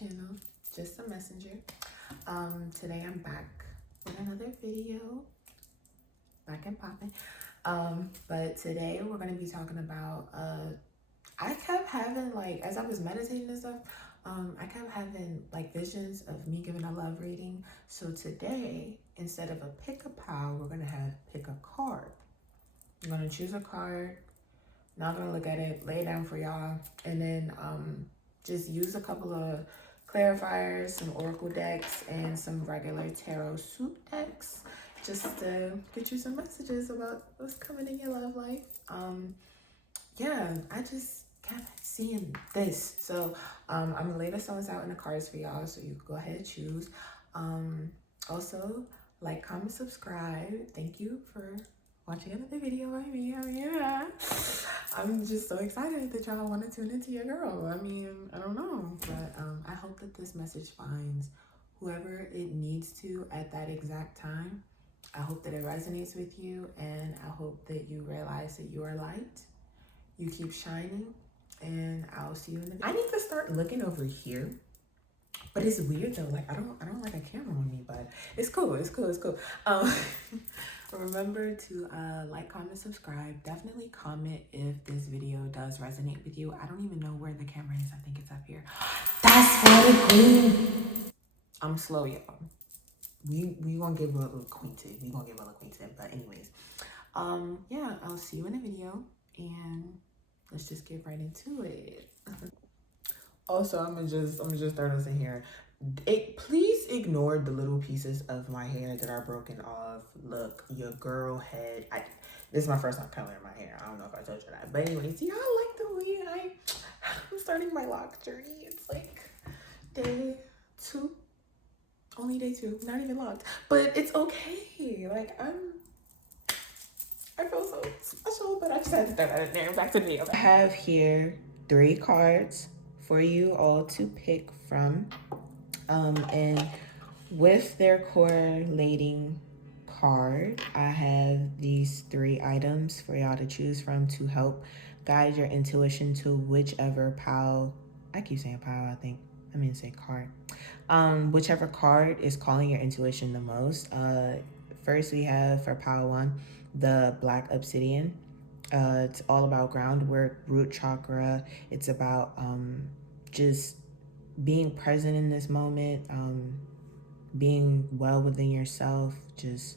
channel, Just a Messenger. Today I'm back with another video, back and poppin'. But today we're going to be talking about, I kept having, like, as I was meditating and stuff, I kept having like visions of me giving a love reading. So today, instead of a pick a pile, we're going to have pick a card. I'm going to choose a card, not going to look at it, lay it down for y'all, and then just use a couple of clarifiers, some oracle decks, and some regular tarot soup decks just to get you some messages about what's coming in your love life. Yeah, I just kept seeing this. So I'm gonna lay the songs out in the cards for y'all, so you can go ahead and choose. Also, like, comment, subscribe. Thank you for watching another video by me. I'm just so excited that y'all want to tune into your girl. I don't know, but I hope that this message finds whoever it needs to at that exact time. I hope that it resonates with you, and I hope that you realize that you are light. You keep shining, and I'll see you in the video. I need to start looking over here, but it's weird though. Like I don't like a camera on me, but it's cool. Remember to like, comment, subscribe. Definitely comment if this video does resonate with you. I don't even know where the camera is. I think it's up here. That's for the queen. I'm slow, y'all. We gonna get real acquainted. But anyways, yeah, I'll see you in the video, and let's just get right into it. Also, I'm gonna just throw this in here. Please ignore the little pieces of my hair that are broken off. Look, your girl had, this is my first time coloring my hair. I don't know if I told you that. But anyways, y'all like the way I'm starting my lock journey. It's like day 2. Only day 2. Not even locked. But it's okay. Like, I feel so special, but I just had to throw that in there. Back to the video. I have here 3 cards for you all to pick from. And with their correlating card, I have these 3 items for y'all to choose from to help guide your intuition to whichever pile. I keep saying pile, I mean say card. Whichever card is calling your intuition the most. First we have for pile 1, the Black Obsidian. It's all about groundwork, root chakra. It's about just being present in this moment, being well within yourself, just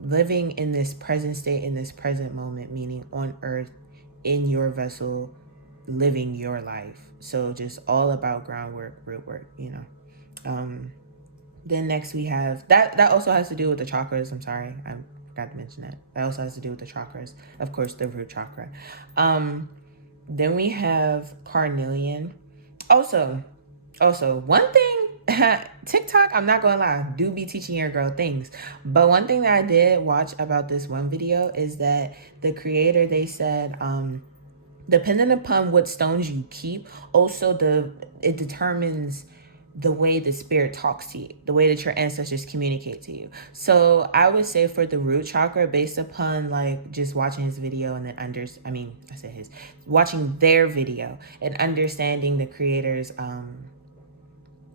living in this present state, in this present moment, meaning on earth, in your vessel, living your life. So just all about groundwork, root work, you know. Then next we have, that also has to do with the chakras. I'm sorry, I forgot to mention that. That also has to do with the chakras. Of course, the root chakra. Then we have carnelian. Also, one thing, TikTok, I'm not gonna lie, do be teaching your girl things. But one thing that I did watch about this one video is that the creator, they said, depending upon what stones you keep, also it determines the way the spirit talks to you, the way that your ancestors communicate to you. So I would say for the root chakra, based upon like just watching his video and then watching their video and understanding the creator's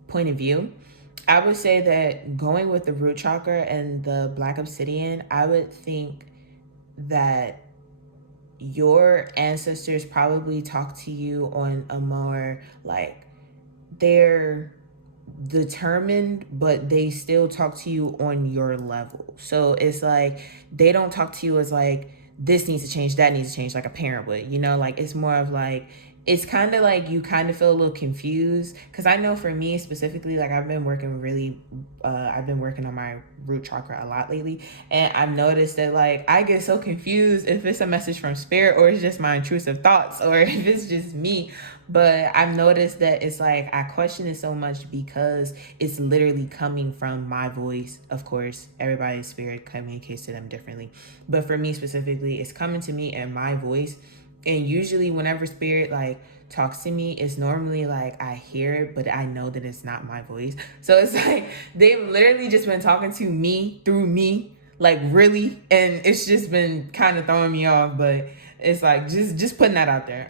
point of view, I would say that going with the root chakra and the Black Obsidian, I would think that your ancestors probably talk to you on a more like, they're determined, but they still talk to you on your level. So it's like they don't talk to you as like, this needs to change, that needs to change, like a parent would, you know. Like it's more of like, it's kind of like you kind of feel a little confused, because I know for me specifically, like I've been working on my root chakra a lot lately, and I've noticed that like I get so confused if it's a message from spirit or it's just my intrusive thoughts or if it's just me. But I've noticed that it's like I question it so much because it's literally coming from my voice. Of course, everybody's spirit communicates to them differently, but for me specifically, it's coming to me in my voice. And usually whenever spirit like talks to me, it's normally like I hear it, but I know that it's not my voice. So it's like they've literally just been talking to me through me, like really, and it's just been kind of throwing me off. But it's like just putting that out there.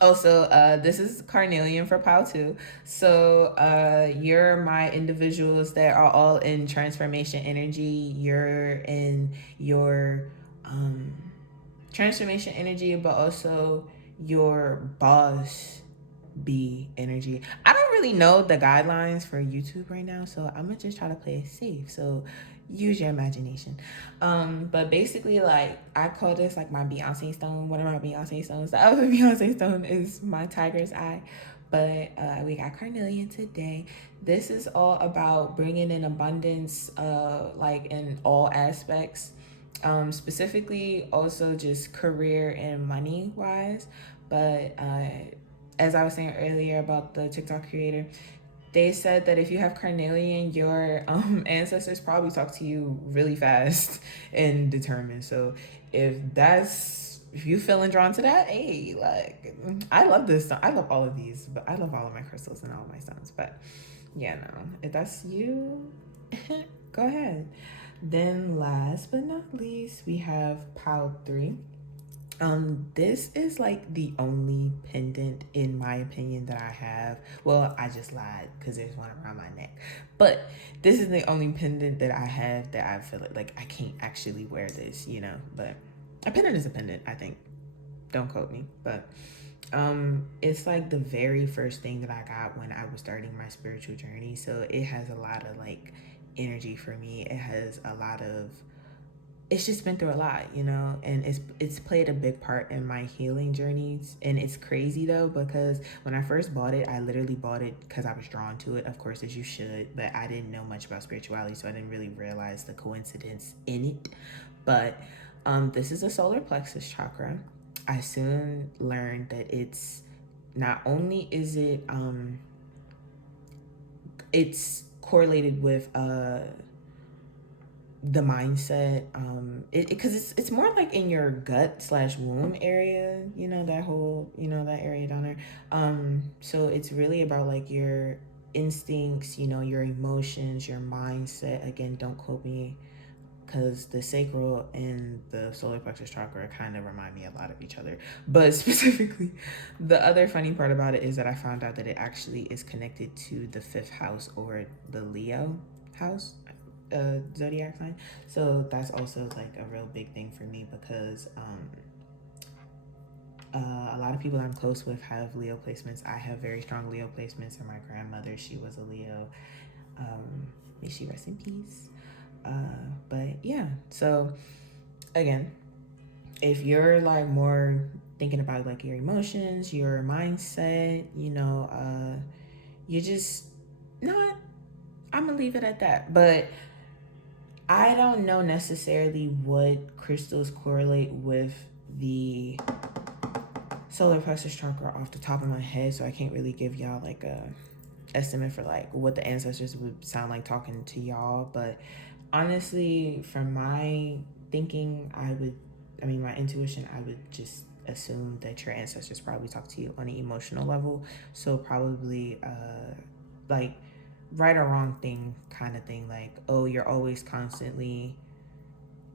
Also, this is carnelian for pile 2. So you're my individuals that are all in transformation energy. You're in your transformation energy, but also your boss B energy. I don't really know the guidelines for YouTube right now, so I'm gonna just try to play it safe. So use your imagination. But basically, like, I call this like my Beyonce stone. One of my Beyonce stones. The other Beyonce stone is my tiger's eye. But we got carnelian today. This is all about bringing in abundance, like in all aspects. Specifically, also just career and money wise. But as I was saying earlier about the TikTok creator, they said that if you have carnelian, your ancestors probably talk to you really fast and determined. So if you feeling drawn to that, hey, like, I love this stone. I love all of these, but I love all of my crystals and all my stones. But yeah, no, if that's you, go ahead. Then last but not least, we have pile 3. This is like the only pendant, in my opinion, that I have. Well, I just lied because there's one around my neck. But this is the only pendant that I have that I feel like I can't actually wear this, you know. But a pendant is a pendant, I think. Don't quote me. But it's like the very first thing that I got when I was starting my spiritual journey. So it has a lot of like energy for me. It has a lot of, it's just been through a lot, you know, and it's played a big part in my healing journeys. And it's crazy though, because when I first bought it, I literally bought it because I was drawn to it, of course, as you should, but I didn't know much about spirituality, so I didn't really realize the coincidence in it. But this is a solar plexus chakra. I soon learned that it's not only is it's correlated with the mindset, because it's more like in your gut slash womb area, you know, that whole, you know, that area down there. So it's really about like your instincts, you know, your emotions, your mindset. Again, don't quote me, because the sacral and the solar plexus chakra kind of remind me a lot of each other. But specifically, the other funny part about it is that I found out that it actually is connected to the 5th house, or the Leo house, zodiac sign. So that's also like a real big thing for me, because a lot of people I'm close with have Leo placements. I have very strong Leo placements, and my grandmother, she was a Leo. May she rest in peace. But yeah, so again, if you're like more thinking about like your emotions, your mindset, you know, you just not, I'm gonna leave it at that. But I don't know necessarily what crystals correlate with the solar plexus chakra off the top of my head, so I can't really give y'all like a estimate for like what the ancestors would sound like talking to y'all. But honestly, from my thinking, my intuition, I would just assume that your ancestors probably talk to you on an emotional level. So probably like right or wrong thing kind of thing, like, oh, you're always constantly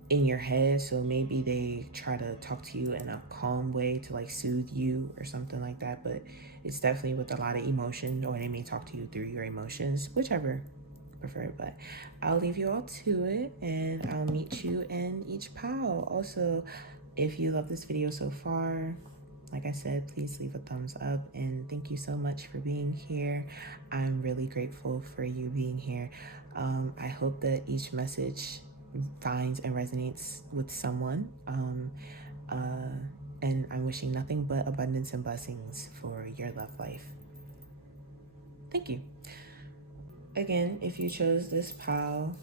in your head, so maybe they try to talk to you in a calm way to like soothe you or something like that. But it's definitely with a lot of emotion, or they may talk to you through your emotions, whichever prefer. But I'll leave you all to it, and I'll meet you in each pile. Also, if you love this video so far, like I said, please leave a thumbs up, and thank you so much for being here. I'm really grateful for you being here. I hope that each message finds and resonates with someone. And I'm wishing nothing but abundance and blessings for your love life. Thank you. Again, if you chose this pile,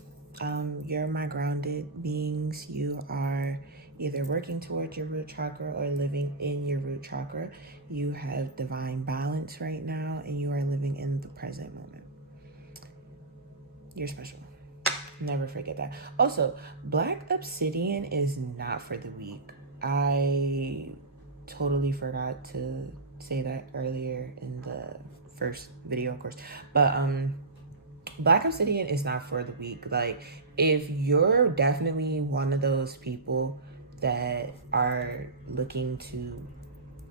you're my grounded beings. You are either working towards your root chakra or living in your root chakra. You have divine balance right now, and you are living in the present moment. You're special. Never forget that. Also, black obsidian is not for the weak. I totally forgot to say that earlier in the first video, of course. But black obsidian is not for the weak. Like, if you're definitely one of those people that are looking to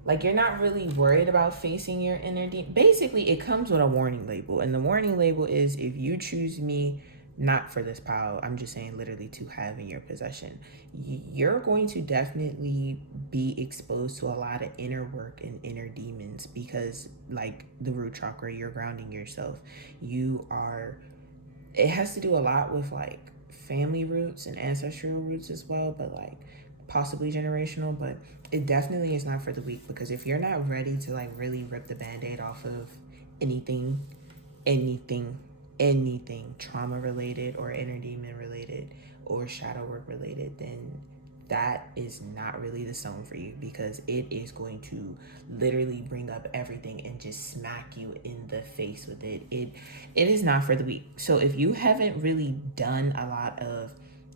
Like, you're not really worried about facing your inner demon. Basically, it comes with a warning label. And the warning label is, if you choose me, not for this pile, I'm just saying literally to have in your possession, you're going to definitely be exposed to a lot of inner work and inner demons, because like the root chakra, you're grounding yourself. It has to do a lot with like family roots and ancestral roots as well, but like possibly generational. But it definitely is not for the weak, because if you're not ready to like really rip the band-aid off of anything trauma related or inner demon related or shadow work related, then that is not really the zone for you, because it is going to literally bring up everything and just smack you in the face with it. It is not for the weak. So if you haven't really done a lot of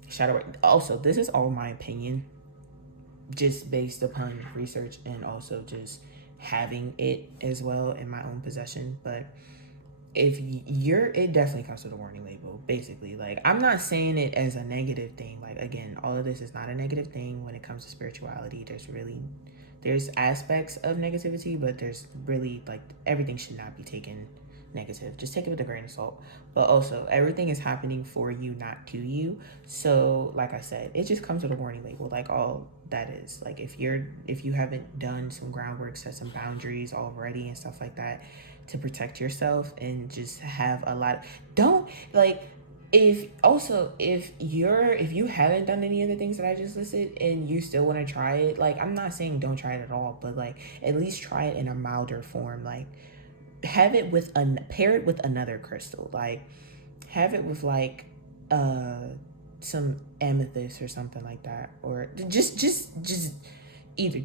shadow work, also this is all my opinion, just based upon research and also just having it as well in my own possession. But it definitely comes with a warning label, basically. Like, I'm not saying it as a negative thing. Like, again, all of this is not a negative thing when it comes to spirituality. There's aspects of negativity, but there's really, like, everything should not be taken negative. Just take it with a grain of salt. But also, everything is happening for you, not to you. So, like I said, it just comes with a warning label. Like, all that is, like, if you haven't done some groundwork, set some boundaries already and stuff like that to protect yourself, and just have a lot don't like if you haven't done any of the things that I just listed and you still want to try it, like, I'm not saying don't try it at all, but like at least try it in a milder form. Like, pair it with another crystal. Like, have it with like some amethyst or something like that, or just either,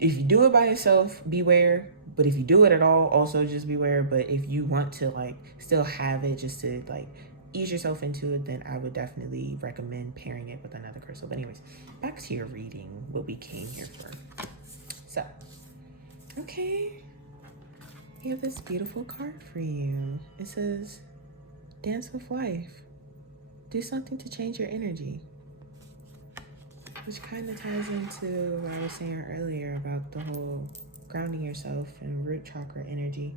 if you do it by yourself, beware. But if you do it at all, also just beware. But if you want to like still have it just to like ease yourself into it, then I would definitely recommend pairing it with another crystal. But anyways, back to your reading, what we came here for. So, okay, we have this beautiful card for you. It says, dance with life. Do something to change your energy. Which kind of ties into what I was saying earlier about the whole grounding yourself and root chakra energy.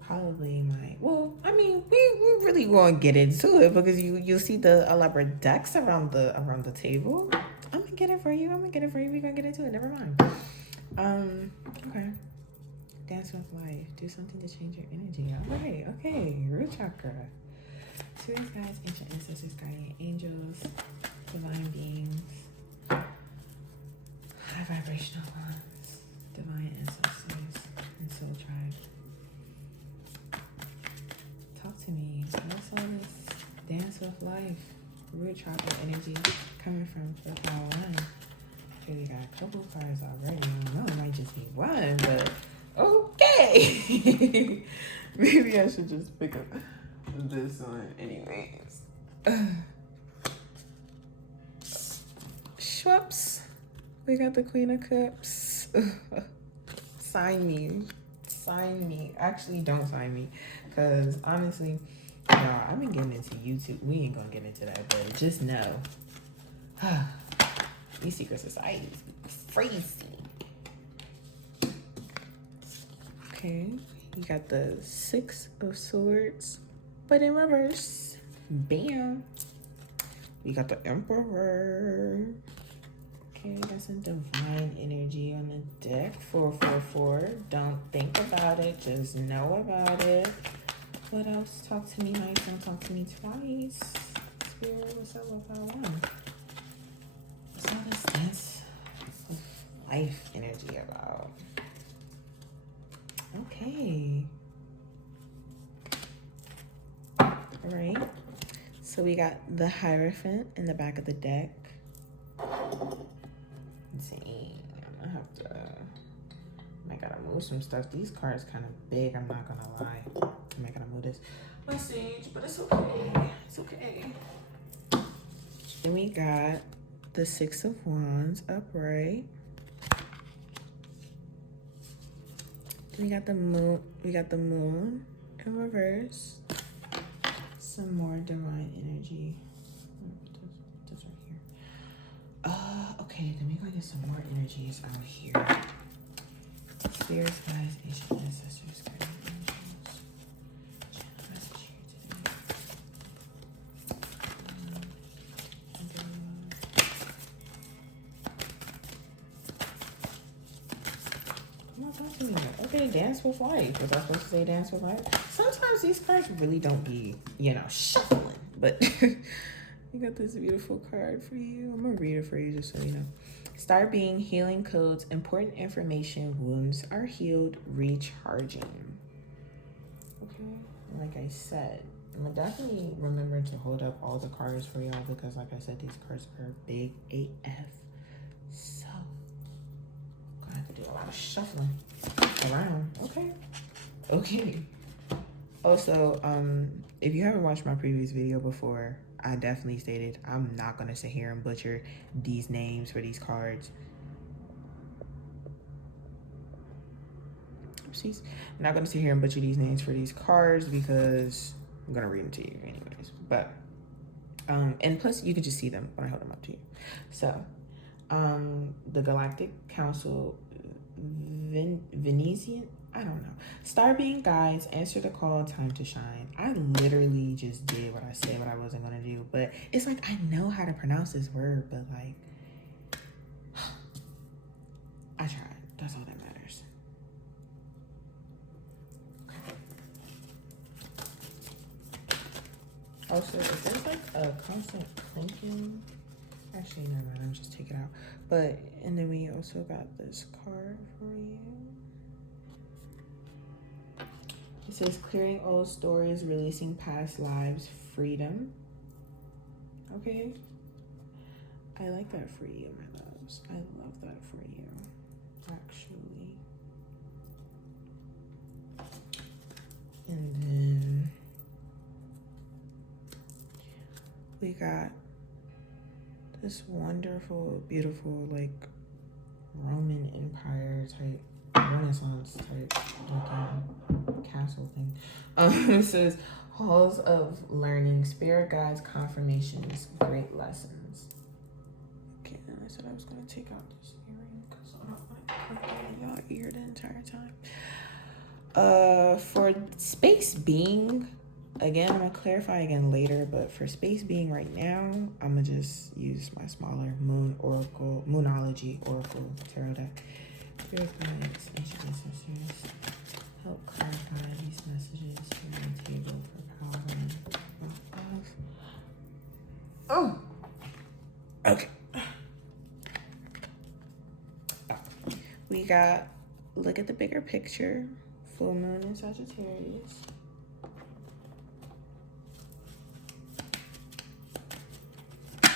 Probably we really won't get into it, because you'll see the elaborate decks around the table. I'm gonna get it for you. We're gonna get into it. Never mind. Okay. Dance with life. Do something to change your energy. All right. Okay. Root chakra. Spirits, guides, ancient ancestors, guardian angels, divine beings, high vibrational ones, divine ancestors, and soul tribe. Talk to me. What's all this dance with life, root chakra energy coming from for pile one? Okay, we got a couple cards already. I don't know, it might just be one, but okay. Maybe I should just pick up this one anyways. Schwupps. We got the Queen of Cups. Sign me. Actually, don't sign me, because honestly, y'all, I've been getting into YouTube. We ain't gonna get into that, but just know, these secret societies be crazy. Okay, you got the Six of Swords, but in reverse. Bam. We got the Emperor. Okay, got some divine energy on the deck. 444. Don't think about it, just know about it. What else? Talk to me nice, don't talk to me twice. Spirit, what's up with our one? What's all this dance of life energy about? Okay. All right. So we got the Hierophant in the back of the deck. Dang, I'm gonna I gotta move some stuff. These cards kind of big, I'm not gonna lie. I'm not gonna move this my sage, but it's okay. It's okay. Then we got the Six of Wands upright. Then we got the moon. We got the moon in reverse. Some more divine energy. This right here. Okay, then we're gonna get some more energies out here. Spirits, guides, ancient ancestors, guardian angels. Channel message here today. Come on, talk to me. Okay, dance with life. Was I supposed to say dance with life? Sometimes these cards really don't be, you know, shuffling. But we got this beautiful card for you. I'm gonna read it for you just so you know. Start being healing codes, important information, wounds are healed, recharging. Okay, like I said, I'm gonna definitely remember to hold up all the cards for y'all because like I said, these cards are big AF. So, I'm gonna have to do a lot of shuffling around. Okay. Okay. Also, if you haven't watched my previous video before, I definitely stated I'm not gonna sit here and butcher these names for these cards. Oopsies. I'm not gonna sit here and butcher these names for these cards because I'm gonna read them to you anyways. But and plus you can just see them when I hold them up to you. So the Galactic Council, Venetian, I don't know. Star being guides, answer the call, time to shine. I literally just did what I said what I wasn't gonna do, but it's like I know how to pronounce this word, but like I tried. That's all that matters. Also, if there's like a constant clinking, actually never mind, I'm just take it out. But and then we also got this card for you. It says clearing old stories, releasing past lives, freedom. Okay. I like that for you, my loves. I love that for you, actually. And then we got this wonderful, beautiful, like Roman Empire type, Renaissance type looking castle thing. It says halls of learning, spirit guides, confirmations, great lessons. Okay, and I said I was gonna take out this earring because I don't like clicking in y'all ear the entire time. For space being, again, I'm gonna clarify again later, but for space being right now, I'm gonna just use my smaller moon oracle, moonology oracle tarot deck. Spirit guides, ancient ancestors, help clarify these messages to the table for power and love. Oh, okay. We got look at the bigger picture. Full moon in Sagittarius. Talk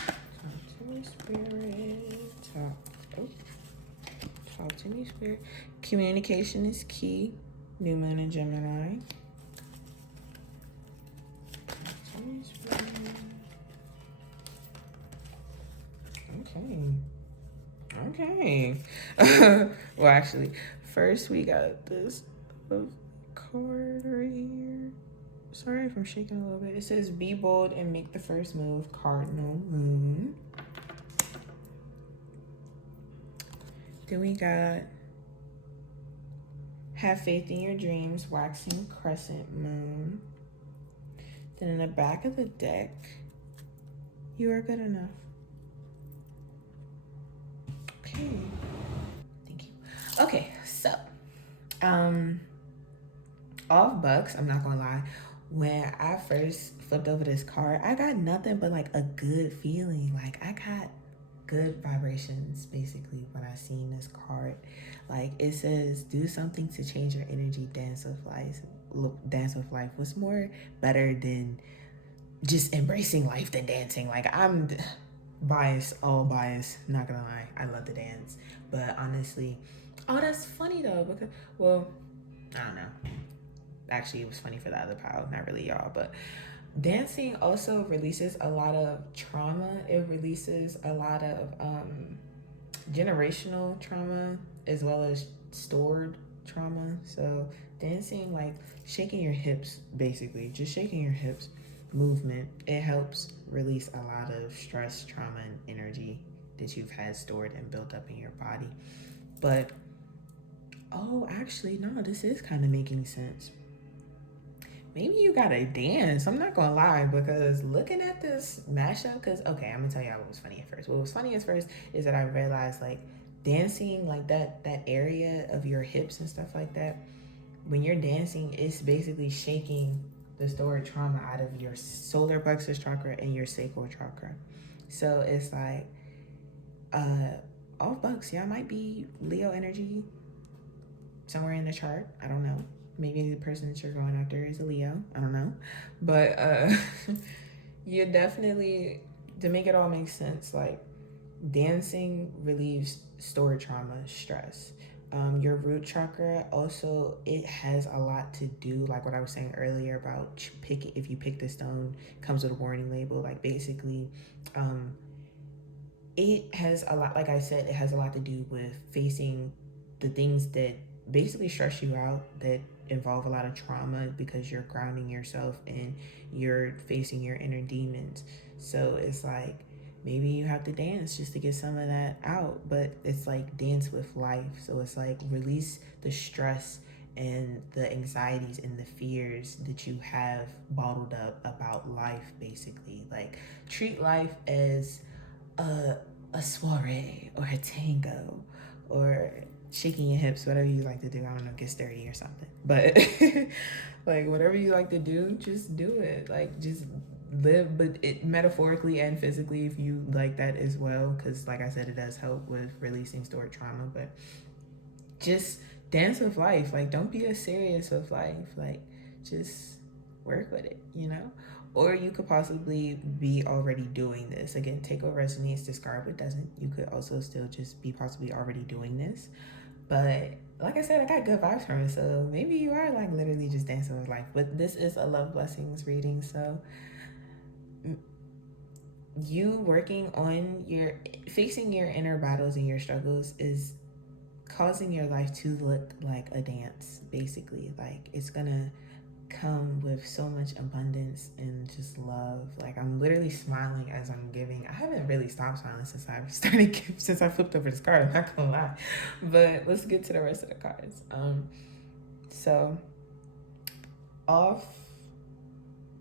to me, spirit. Talk to me, spirit. Communication is key. New moon in Gemini. Talk to me, spirit. Okay. Well, actually, first we got this card right here. Sorry if I'm shaking a little bit. It says be bold and make the first move, cardinal moon. Then we got have faith in your dreams, waxing crescent moon. Then in the back of the deck, you are good enough. Okay. Thank you. Okay, so off bucks, I'm not gonna lie. When I first flipped over this card, I got nothing but like a good feeling. Like I got good vibrations basically when I seen this card. Like it says do something to change your energy, dance with life. Dance with life was more better than just embracing life than dancing. Like I'm biased, all biased, not gonna lie. I love to dance. But honestly, oh, that's funny though, because, well, I don't know. Actually, it was funny for the other pile, not really y'all, but dancing also releases a lot of trauma. It releases a lot of generational trauma as well as stored trauma. So dancing, like shaking your hips, basically, just shaking your hips, movement, it helps release a lot of stress, trauma, and energy that you've had stored and built up in your body. But Oh, actually, no, this is kind of making sense. Maybe you gotta dance. I'm not gonna lie, because looking at this mashup, because okay, I'm gonna tell y'all what was funny at first. What was funny at first is that I realized like dancing, like that area of your hips and stuff like that. When you're dancing, it's basically shaking the stored trauma out of your solar plexus chakra and your sacral chakra. So it's like off bucks, y'all might be Leo energy somewhere in the chart. I don't know. Maybe the person that you're going after is a Leo. I don't know. But you definitely, to make it all make sense, like dancing relieves stored trauma, stress. Your root chakra also, it has a lot to do, like what I was saying earlier about if you pick the stone, comes with a warning label. Like basically, it has a lot, like I said, it has a lot to do with facing the things that basically stress you out, that involve a lot of trauma, because you're grounding yourself and you're facing your inner demons. So it's like maybe you have to dance just to get some of that out, but it's like dance with life. So it's like release the stress and the anxieties and the fears that you have bottled up about life, basically. Like treat life as a, a soiree or a tango or shaking your hips, whatever you like to do. I don't know, get sturdy or something. But like whatever you like to do, just do it. Like just live, but it metaphorically and physically if you like that as well. Because like I said, it does help with releasing stored trauma. But just dance with life. Like don't be as serious with life. Like just work with it, you know? Or you could possibly be already doing this. Again, take what resonates, discard what doesn't. You could also still just be possibly already doing this. But like I said, I got good vibes from it. So maybe you are like literally just dancing with life. But this is a love blessings reading. So you working on your facing your inner battles and your struggles is causing your life to look like a dance, basically. Like it's gonna come with so much abundance and just love. Like I'm literally smiling as I'm giving. I haven't really stopped smiling since I started since I flipped over this card. I'm not gonna lie, but let's get to the rest of the cards. So off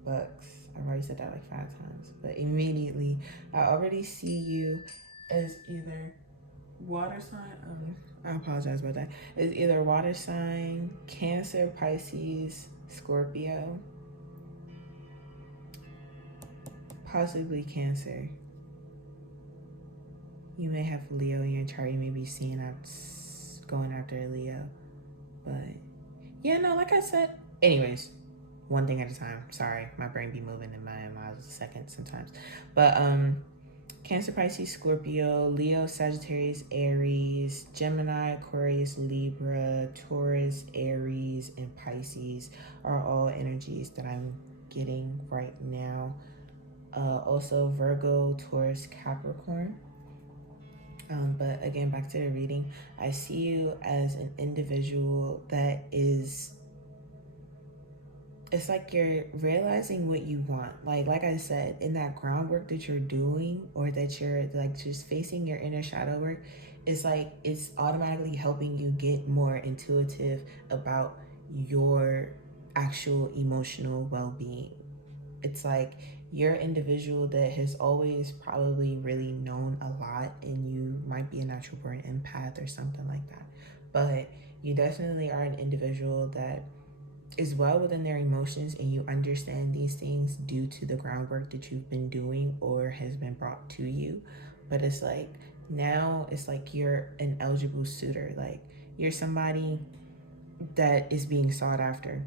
bucks. I've already said that like 5 times, but immediately I already see you as either water sign. I apologize about that. It's either water sign, Cancer, Pisces, Scorpio, possibly Cancer. You may have Leo in your chart. You may be seeing up going after a Leo, but yeah, no, like I said. Anyways, one thing at a time. Sorry, my brain be moving in my miles a second sometimes, but Cancer, Pisces, Scorpio, Leo, Sagittarius, Aries, Gemini, Aquarius, Libra, Taurus, Aries, and Pisces are all energies that I'm getting right now. Also Virgo, Taurus, Capricorn. But again, back to the reading. I see you as an individual that is, it's like you're realizing what you want. Like I said, in that groundwork that you're doing, or that you're like just facing your inner shadow work, it's like it's automatically helping you get more intuitive about your actual emotional well-being. It's like you're an individual that has always probably really known a lot, and you might be a natural born empath or something like that. But you definitely are an individual that is well within their emotions, and you understand these things due to the groundwork that you've been doing or has been brought to you. But it's like now it's like you're an eligible suitor. Like you're somebody that is being sought after.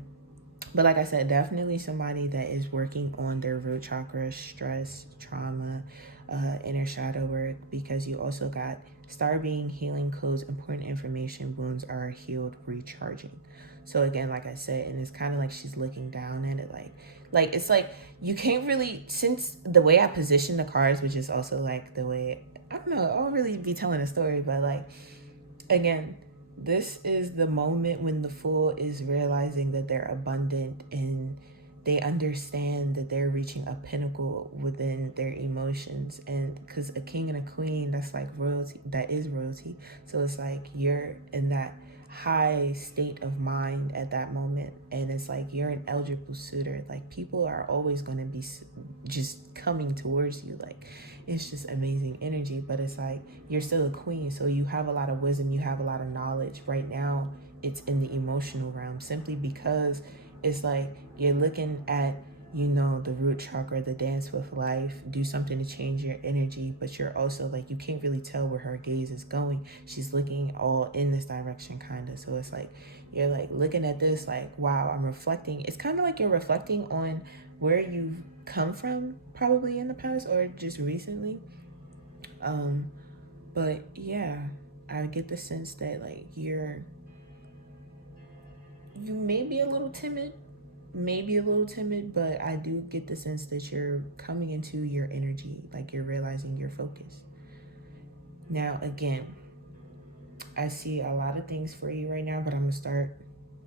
But like I said, definitely somebody that is working on their root chakra, stress, trauma, inner shadow work, because you also got star being, healing codes, important information, wounds are healed, recharging. So again, like I said, and it's kind of like she's looking down at it, like it's like you can't really, since the way I position the cards, which is also like the way, I don't know, I'll really be telling a story, but like again, this is the moment when the fool is realizing that they're abundant and they understand that they're reaching a pinnacle within their emotions. And because a king and a queen, that's like royalty, that is royalty. So it's like you're in that high state of mind at that moment, and it's like you're an eligible suitor. Like people are always going to be just coming towards you. Like it's just amazing energy, but it's like you're still a queen, so you have a lot of wisdom, you have a lot of knowledge. Right now it's in the emotional realm, simply because it's like you're looking at, you know, the root chakra, the dance with life, do something to change your energy, but you're also like, you can't really tell where her gaze is going. She's looking all in this direction, kind of. So it's like, you're like looking at this like, wow, I'm reflecting. It's kind of like you're reflecting on where you've come from, probably in the past or just recently. But yeah, I get the sense that like you may be a little timid, but I do get the sense that you're coming into your energy, like you're realizing your focus. Now, again, I see a lot of things for you right now, but I'm gonna start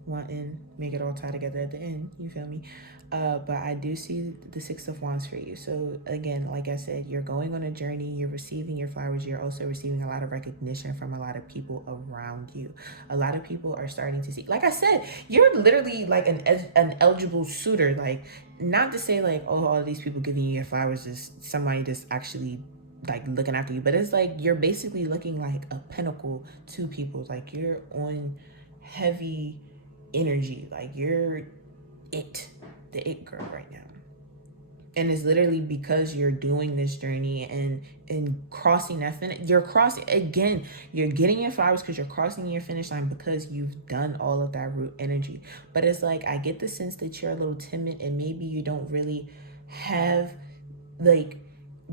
wanting make it all tie together at the end. You feel me? But I do see the Six of Wands for you. So again, like I said, you're going on a journey. You're receiving your flowers. You're also receiving a lot of recognition from a lot of people around you. A lot of people are starting to see. Like I said, you're literally like an eligible suitor. Like, not to say like, oh, all these people giving you your flowers is somebody that's actually like looking after you, but it's like you're basically looking like a pinnacle to people. Like you're on heavy energy. Like you're the it girl right now. And it's literally because you're doing this journey and crossing that finish. You're crossing again. You're getting your flowers because you're crossing your finish line because you've done all of that root energy. But it's like I get the sense that you're a little timid and maybe you don't really have like,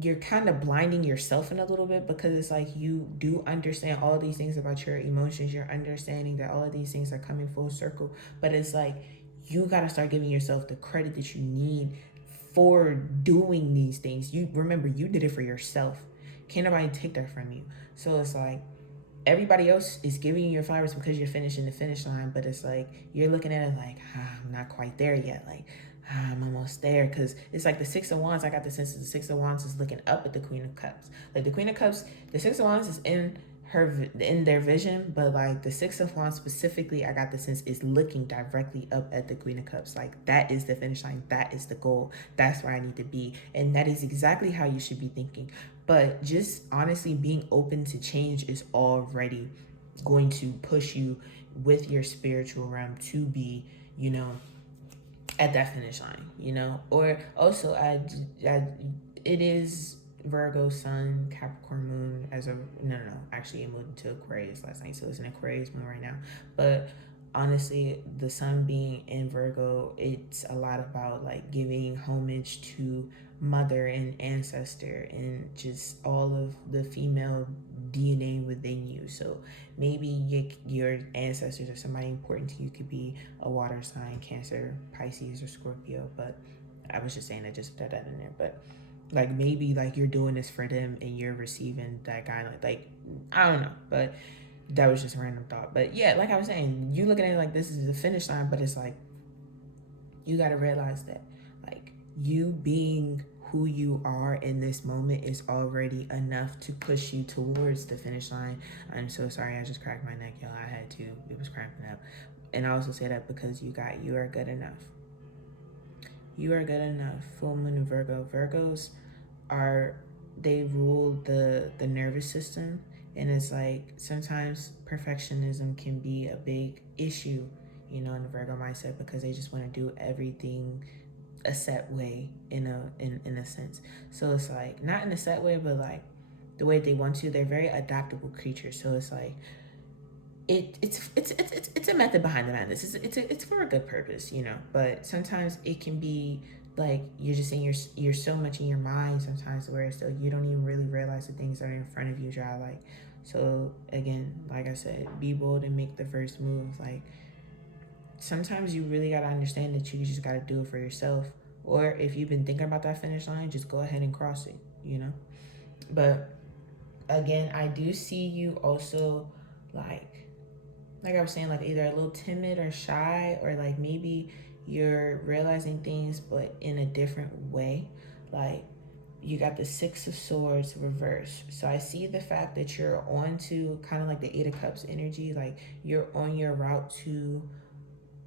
you're kind of blinding yourself in a little bit, because it's like you do understand all these things about your emotions. You're understanding that all of these things are coming full circle, but it's like you got to start giving yourself the credit that you need for doing these things. You remember, you did it for yourself. Can't nobody take that from you. So it's like everybody else is giving you your flowers because you're finishing the finish line, but it's like you're looking at it like, I'm not quite there yet. Like, I'm almost there, because it's like the Six of Wands. I got the sense that the Six of Wands is looking up at the Queen of Cups. Like the Queen of Cups, the Six of Wands is in their vision, but like the Six of Wands specifically, I got the sense is looking directly up at the Queen of Cups. Like that is the finish line, that is the goal, that's where I need to be, and that is exactly how you should be thinking. But just honestly being open to change is already going to push you with your spiritual realm to be, you know, at that finish line, you know. Or also it is Virgo sun, Capricorn moon as a no, actually it moved into Aquarius last night, so it's an Aquarius moon right now. But honestly, the sun being in Virgo, it's a lot about like giving homage to mother and ancestor and just all of the female DNA within you. So maybe your ancestors or somebody important to you could be a water sign, Cancer, Pisces, or Scorpio. But I was just saying that, just put that in there. But like maybe like you're doing this for them and you're receiving that kind of like I don't know, but that was just a random thought. But yeah, like I was saying, you looking at it like this is the finish line, but it's like you got to realize that like you being who you are in this moment is already enough to push you towards the finish line. I'm so sorry, I just cracked my neck, y'all. I had to. It was cramping up. And I also say that because you are good enough. You are good enough. Full moon in Virgo. Virgos are, they rule the nervous system, and it's like sometimes perfectionism can be a big issue, you know, in the Virgo mindset, because they just want to do everything a set way in a sense. So it's like not in a set way, but like the way they want to. They're very adaptable creatures. So it's like it's a method behind the madness. It's for a good purpose, you know. But sometimes it can be like you're just saying you're so much in your mind sometimes where so you don't even really realize the things that are in front of you. Try like, so again, like I said, be bold and make the first move. Like sometimes you really gotta understand that you just gotta do it for yourself. Or if you've been thinking about that finish line, just go ahead and cross it, you know. But again, I do see you also like I was saying, like either a little timid or shy, or like maybe you're realizing things but in a different way. Like you got the Six of Swords reverse. So I see the fact that you're on to kind of like the Eight of Cups energy, like you're on your route to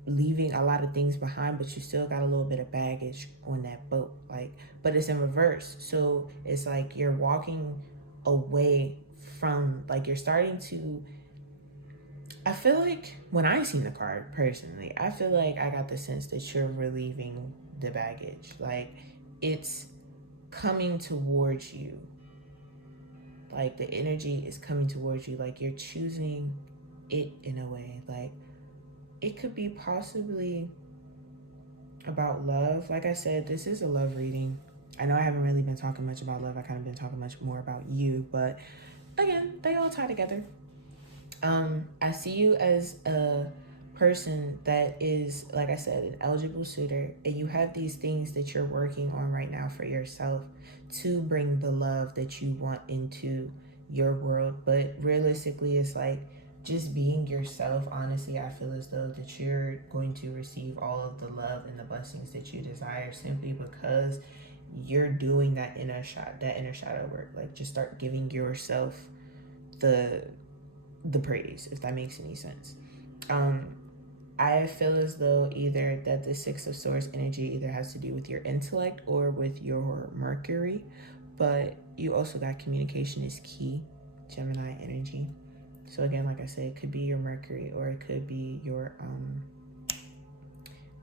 leaving a lot of things behind, but you still got a little bit of baggage on that boat. Like, but it's in reverse. So it's like you're walking away from, like, you're starting to, I feel like when I seen the card personally, I feel like I got the sense that you're relieving the baggage. Like, it's coming towards you. Like, the energy is coming towards you. Like, you're choosing it in a way. Like, it could be possibly about love. Like I said, this is a love reading. I know I haven't really been talking much about love. I kind of been talking much more about you, but again, they all tie together. I see you as a person that is, like I said, an eligible suitor, and you have these things that you're working on right now for yourself to bring the love that you want into your world. But realistically, it's like just being yourself. Honestly, I feel as though that you're going to receive all of the love and the blessings that you desire simply because you're doing that inner shadow work. Like, just start giving yourself the praise, if that makes any sense. I feel as though either that the Six of Swords energy either has to do with your intellect or with your Mercury, but you also got communication is key, Gemini energy. So again, like I said, it could be your Mercury or it could be your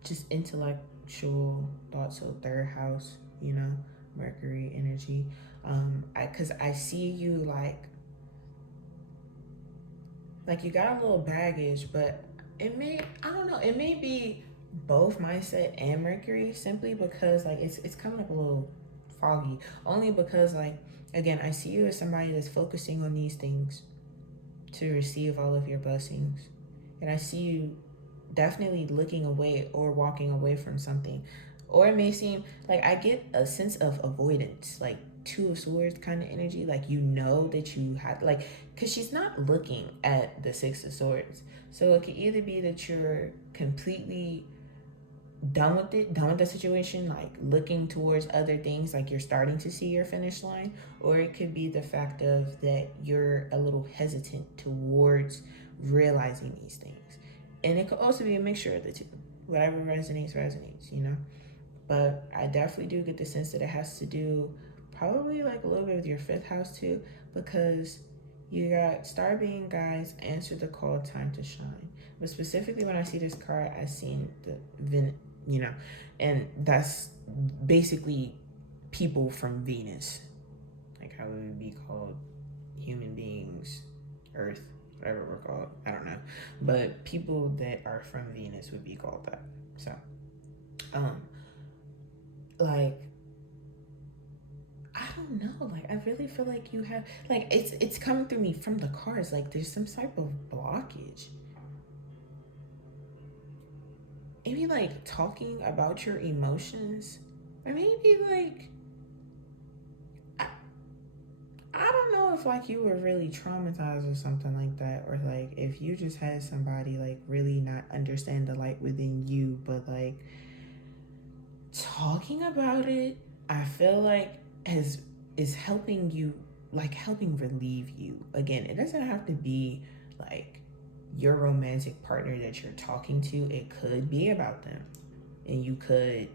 just intellectual thoughts. So third house, you know, Mercury energy. Because I see you like you got a little baggage, but it may, I don't know, it may be both mindset and Mercury, simply because like it's coming up a little foggy, only because like, again, I see you as somebody that's focusing on these things to receive all of your blessings, and I see you definitely looking away or walking away from something. Or it may seem like I get a sense of avoidance, like Two of Swords kind of energy. Like, you know that you have, like, because she's not looking at the Six of Swords. So it could either be that you're completely done with it, done with the situation, like looking towards other things, like you're starting to see your finish line, or it could be the fact of that you're a little hesitant towards realizing these things. And it could also be a mixture of the two. Whatever resonates, you know? But I definitely do get the sense that it has to do probably like a little bit with your fifth house too, because you got Star Being Guys, answer the call, time to shine. But specifically when I see this card, I seen the you know, and that's basically people from Venus, like how we would be called human beings, Earth, whatever we're called, I don't know, but people that are from Venus would be called that. So like, I don't know, like I really feel like you have, like, it's coming through me from the cards, like there's some type of blockage. Maybe like talking about your emotions, or maybe like I don't know if like you were really traumatized or something like that, or like if you just had somebody like really not understand the light within you, but like talking about it, I feel like is helping you, like helping relieve you. Again, it doesn't have to be like your romantic partner that you're talking to. It could be about them, and you could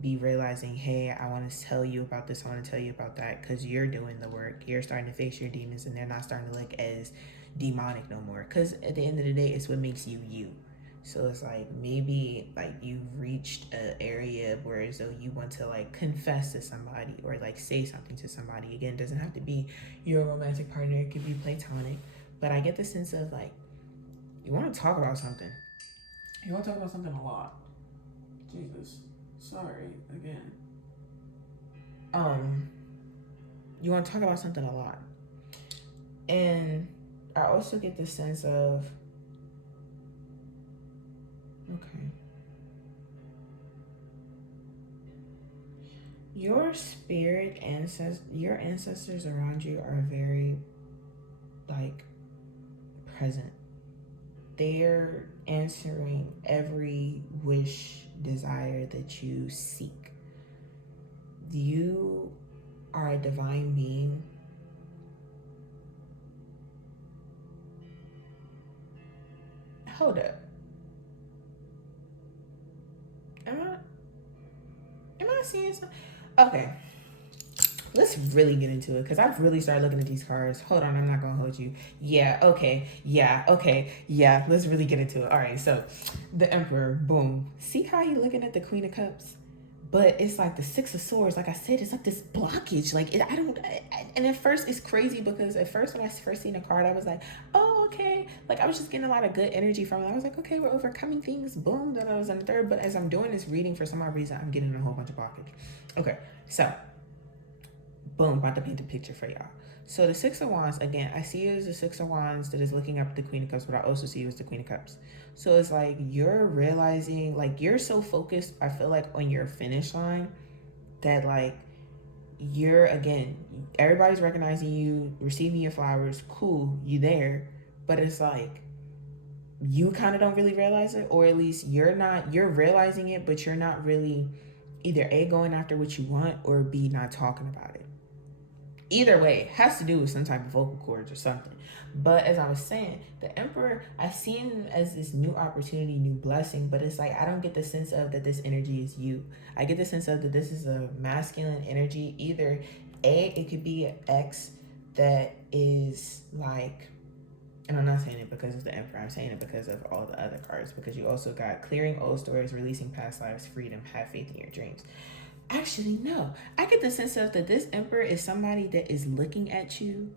be realizing, hey, I want to tell you about this, I want to tell you about that, because you're doing the work, you're starting to face your demons, and they're not starting to look as demonic no more, because at the end of the day, it's what makes you you. So it's like maybe like you've reached an area where as though you want to like confess to somebody or like say something to somebody. Again, it doesn't have to be your romantic partner, it could be platonic, but I get the sense of like you want to talk about something, you want to talk about something a lot. Jesus, sorry again. You want to talk about something a lot, and I also get the sense of, okay, your spirit your ancestors around you are very like present. They're answering every wish, desire that you seek. You are a divine being. Hold up. Am I seeing something? Okay. Let's really get into it because I've really started looking at these cards. Hold on, I'm not gonna hold you. Yeah, okay, yeah. Let's really get into it. All right, so the Emperor, boom. See how he looking at the Queen of Cups? But it's like the Six of Swords. Like I said, it's like this blockage. Like I don't. And at first, it's crazy because at first, when I first seen the card, I was like, oh, okay. Like I was just getting a lot of good energy from it. I was like, okay, we're overcoming things. Boom. Then I was on the third. But as I'm doing this reading, for some odd reason, I'm getting a whole bunch of blockage. Okay, so boom, about to paint the picture for y'all. So the Six of Wands, again, I see it as the Six of Wands that is looking up at the Queen of Cups, but I also see it as the Queen of Cups. So it's like you're realizing, like you're so focused, I feel like, on your finish line that like you're, again, everybody's recognizing you, receiving your flowers, cool, you there, but it's like you kind of don't really realize it, or at least you're realizing it, but you're not really either A, going after what you want, or B, not talking about it. Either way, it has to do with some type of vocal cords or something. But as I was saying, the Emperor, I see him as this new opportunity, new blessing, but it's like I don't get the sense of that this energy is you. I get the sense of that this is a masculine energy. Either A, it could be an X that is like, and I'm not saying it because it's the Emperor, I'm saying it because of all the other cards, because you also got clearing old stories, releasing past lives, freedom, have faith in your dreams. Actually, no. I get the sense of that this Emperor is somebody that is looking at you.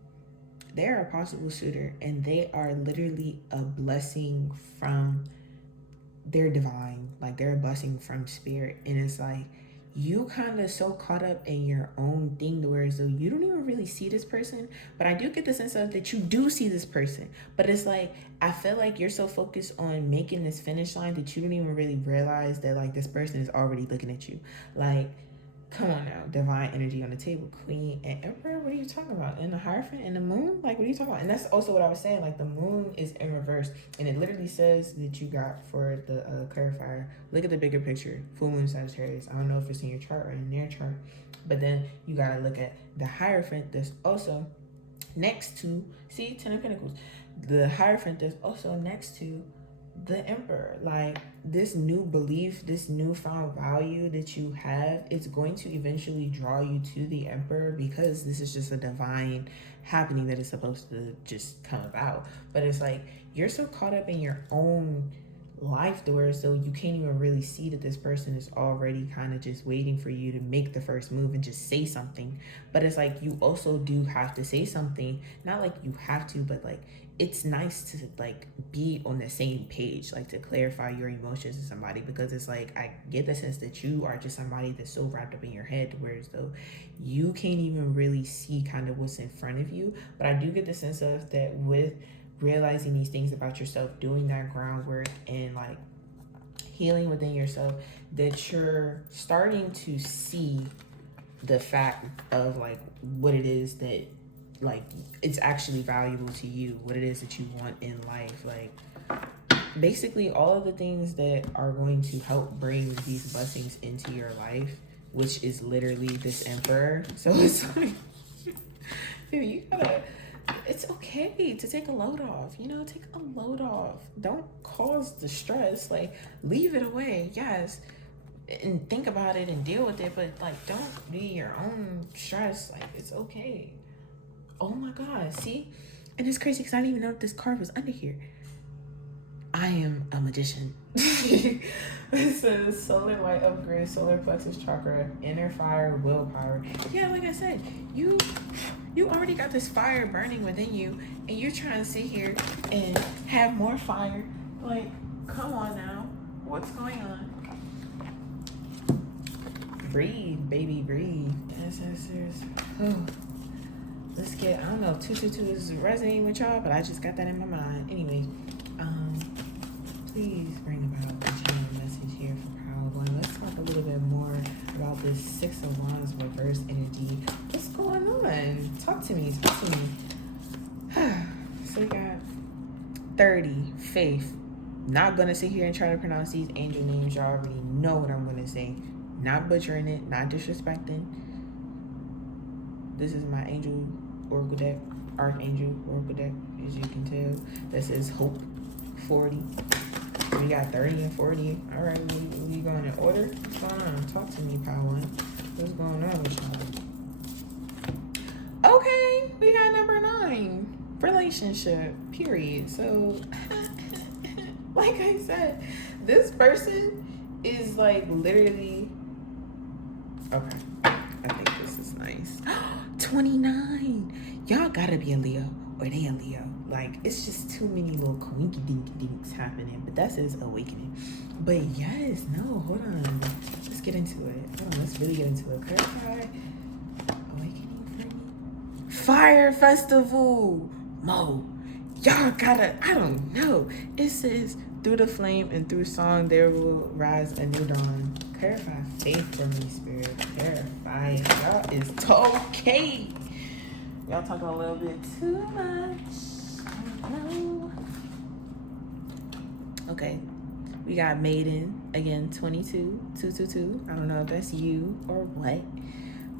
They're a possible suitor, and they are literally a blessing from their divine. Like, they're a blessing from spirit. And it's like, you kind of so caught up in your own thing to where as though you don't even really see this person. But I do get the sense of that you do see this person. But it's like, I feel like you're so focused on making this finish line that you don't even really realize that like this person is already looking at you. Like, come on now, divine energy on the table, Queen and Emperor. What are you talking about? And the Hierophant and the Moon? Like, what are you talking about? And that's also what I was saying. Like, the Moon is in reverse, and it literally says that you got for the clarifier. Look at the bigger picture. Full Moon Sagittarius. I don't know if it's in your chart or in their chart, but then you gotta look at the Hierophant that's also next to, see, Ten of Pentacles. The Hierophant that's also next to the Emperor. Like, this new belief, this newfound value that you have, it's going to eventually draw you to the Emperor, because this is just a divine happening that is supposed to just come about. But it's like you're so caught up in your own life to where so you can't even really see that this person is already kind of just waiting for you to make the first move and just say something. But it's like you also do have to say something, not like you have to, but like it's nice to like be on the same page, like to clarify your emotions to somebody, because it's like I get the sense that you are just somebody that's so wrapped up in your head, whereas though you can't even really see kind of what's in front of you. But I do get the sense of that with realizing these things about yourself, doing that groundwork and like healing within yourself, that you're starting to see the fact of like what it is that like it's actually valuable to you, what it is that you want in life. Like basically all of the things that are going to help bring these blessings into your life, which is literally this Emperor. So it's like dude, you gotta, it's okay to take a load off, you know, take a load off. Don't cause the stress, like leave it away, yes, and think about it and deal with it, but like don't be your own stress. Like it's okay. Oh my God, see? And it's crazy because I didn't even know that this card was under here. I am a magician. It says solar light upgrade, solar plexus chakra, inner fire, willpower. Yeah, like I said, you already got this fire burning within you, and you're trying to sit here and have more fire. Like, come on now. What's going on? Breathe, baby, breathe. Yes. Oh. Let's get, I don't know if 222 is resonating with y'all, but I just got that in my mind. Anyway, please bring about the channel message here for Power One. Let's talk a little bit more about this Six of Wands reverse energy. What's going on? Talk to me. So we got 30, faith. Not gonna sit here and try to pronounce these angel names. Y'all already know what I'm gonna say. Not butchering it, not disrespecting. This is my angel oracle deck, archangel oracle deck, as you can tell. This is Hope 40. We got 30 and 40. All right, we going in order? What's going on? Talk to me, Power. What's going on with y'all? Okay, we got number 9. Relationship, period. So, like I said, this person is like literally... Okay, I think this is nice. 29. Y'all gotta be a Leo, or they a Leo. Like, it's just too many little quinky dinky dinks happening, but that's his awakening. But yes, no, hold on. Let's get into it. Hold on, let's really get into it. Clarify. Awakening for me. Fire Festival. Mo. Y'all gotta, I don't know. It says, through the flame and through song, there will rise a new dawn. Clarify faith for me, Spirit. Clarify. Y'all is okay. Y'all talking a little bit too much. No. Okay, we got Maiden again, 22, 222. I don't know if that's you or what,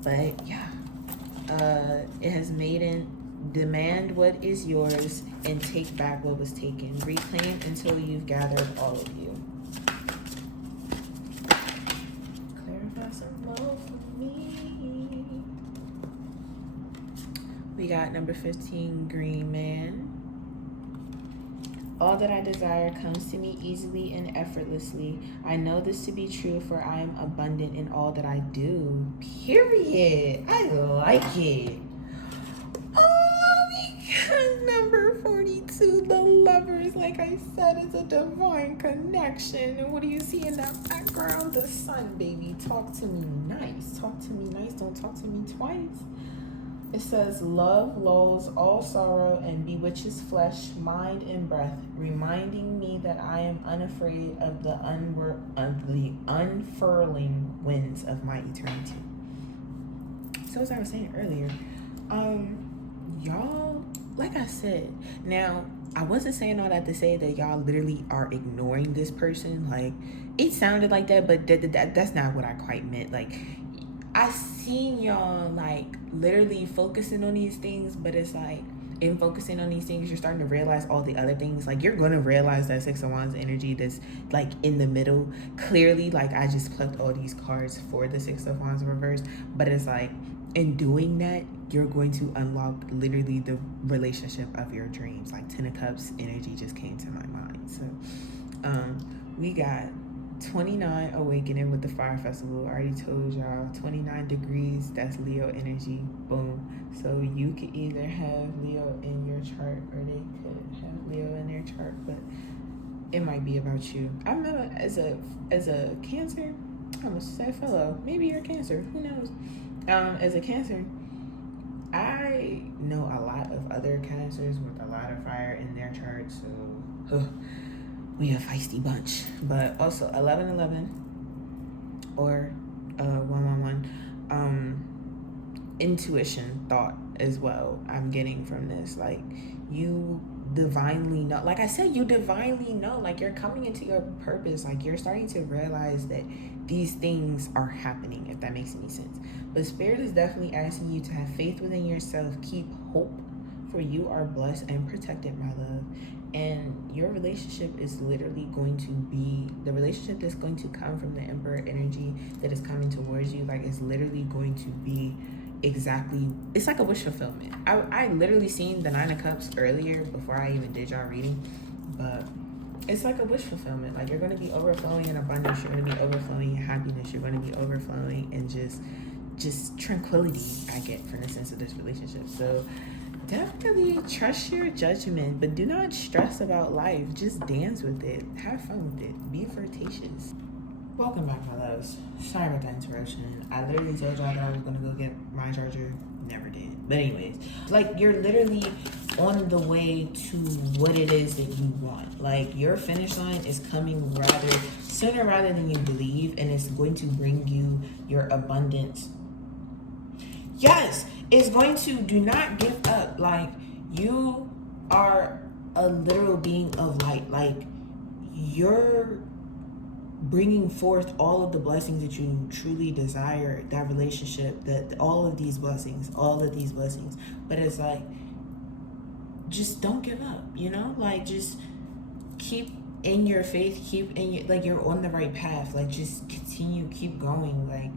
but yeah. It has Maiden. Demand what is yours and take back what was taken. Reclaim until you've gathered all of you. Clarify some love for me. We got number 15, Green Man. All that I desire comes to me easily and effortlessly. I know this to be true, for I am abundant in all that I do. Period. I like it. Oh, we got number 42, the lovers. Like I said, it's a divine connection. And what do you see in that background? The sun, baby. Talk to me nice. Talk to me nice. Don't talk to me twice. It says, love lulls all sorrow and bewitches flesh, mind, and breath, reminding me that I am unafraid of the unfurling winds of my eternity. So as I was saying earlier, y'all, like I said, now, I wasn't saying all that to say that y'all literally are ignoring this person. Like, it sounded like that, but that's not what I quite meant. Like, I seen y'all like literally focusing on these things, but it's like in focusing on these things, you're starting to realize all the other things. Like, you're gonna realize that Six of Wands energy that's like in the middle. Clearly, like, I just plucked all these cards for the Six of Wands reverse, but it's like in doing that, you're going to unlock literally the relationship of your dreams. Like, Ten of Cups energy just came to my mind. So we got 29 awakening with the Fire Festival. I already told y'all 29 degrees, that's Leo energy. Boom. So you could either have Leo in your chart or they could have Leo in their chart, but it might be about you. I'm not as a Cancer, I almost said fellow, maybe you're Cancer, who knows. As a Cancer, I know a lot of other Cancers with a lot of fire in their chart, so we a feisty bunch. But also 1111 or 111, intuition, thought as well, I'm getting from this. Like, you divinely know, like I said, you divinely know, like, you're coming into your purpose. Like, you're starting to realize that these things are happening, if that makes any sense. But Spirit is definitely asking you to have faith within yourself, keep hope, for you are blessed and protected, my love. And your relationship is literally going to be, the relationship that's going to come from the Emperor energy that is coming towards you, like, it's literally going to be exactly, it's like a wish fulfillment. I literally seen the Nine of Cups earlier before I even did y'all reading, but it's like a wish fulfillment. Like, you're going to be overflowing in abundance, you're going to be overflowing in happiness, you're going to be overflowing in just tranquility, I get from the sense of this relationship. So definitely trust your judgment, but do not stress about life. Just dance with it. Have fun with it. Be flirtatious. Welcome back, my loves. Sorry about the interruption. I literally told y'all that I was going to go get my charger. Never did. But anyways, like, you're literally on the way to what it is that you want. Like, your finish line is coming rather sooner rather than you believe, and it's going to bring you your abundance. Yes, it's going to, do not give up. Like, you are a literal being of light. Like, your bringing forth all of the blessings that you truly desire, that relationship, that all of these blessings, but it's like, just don't give up, you know, like just keep in your faith, keep in your, like, you're on the right path, like just continue, keep going. Like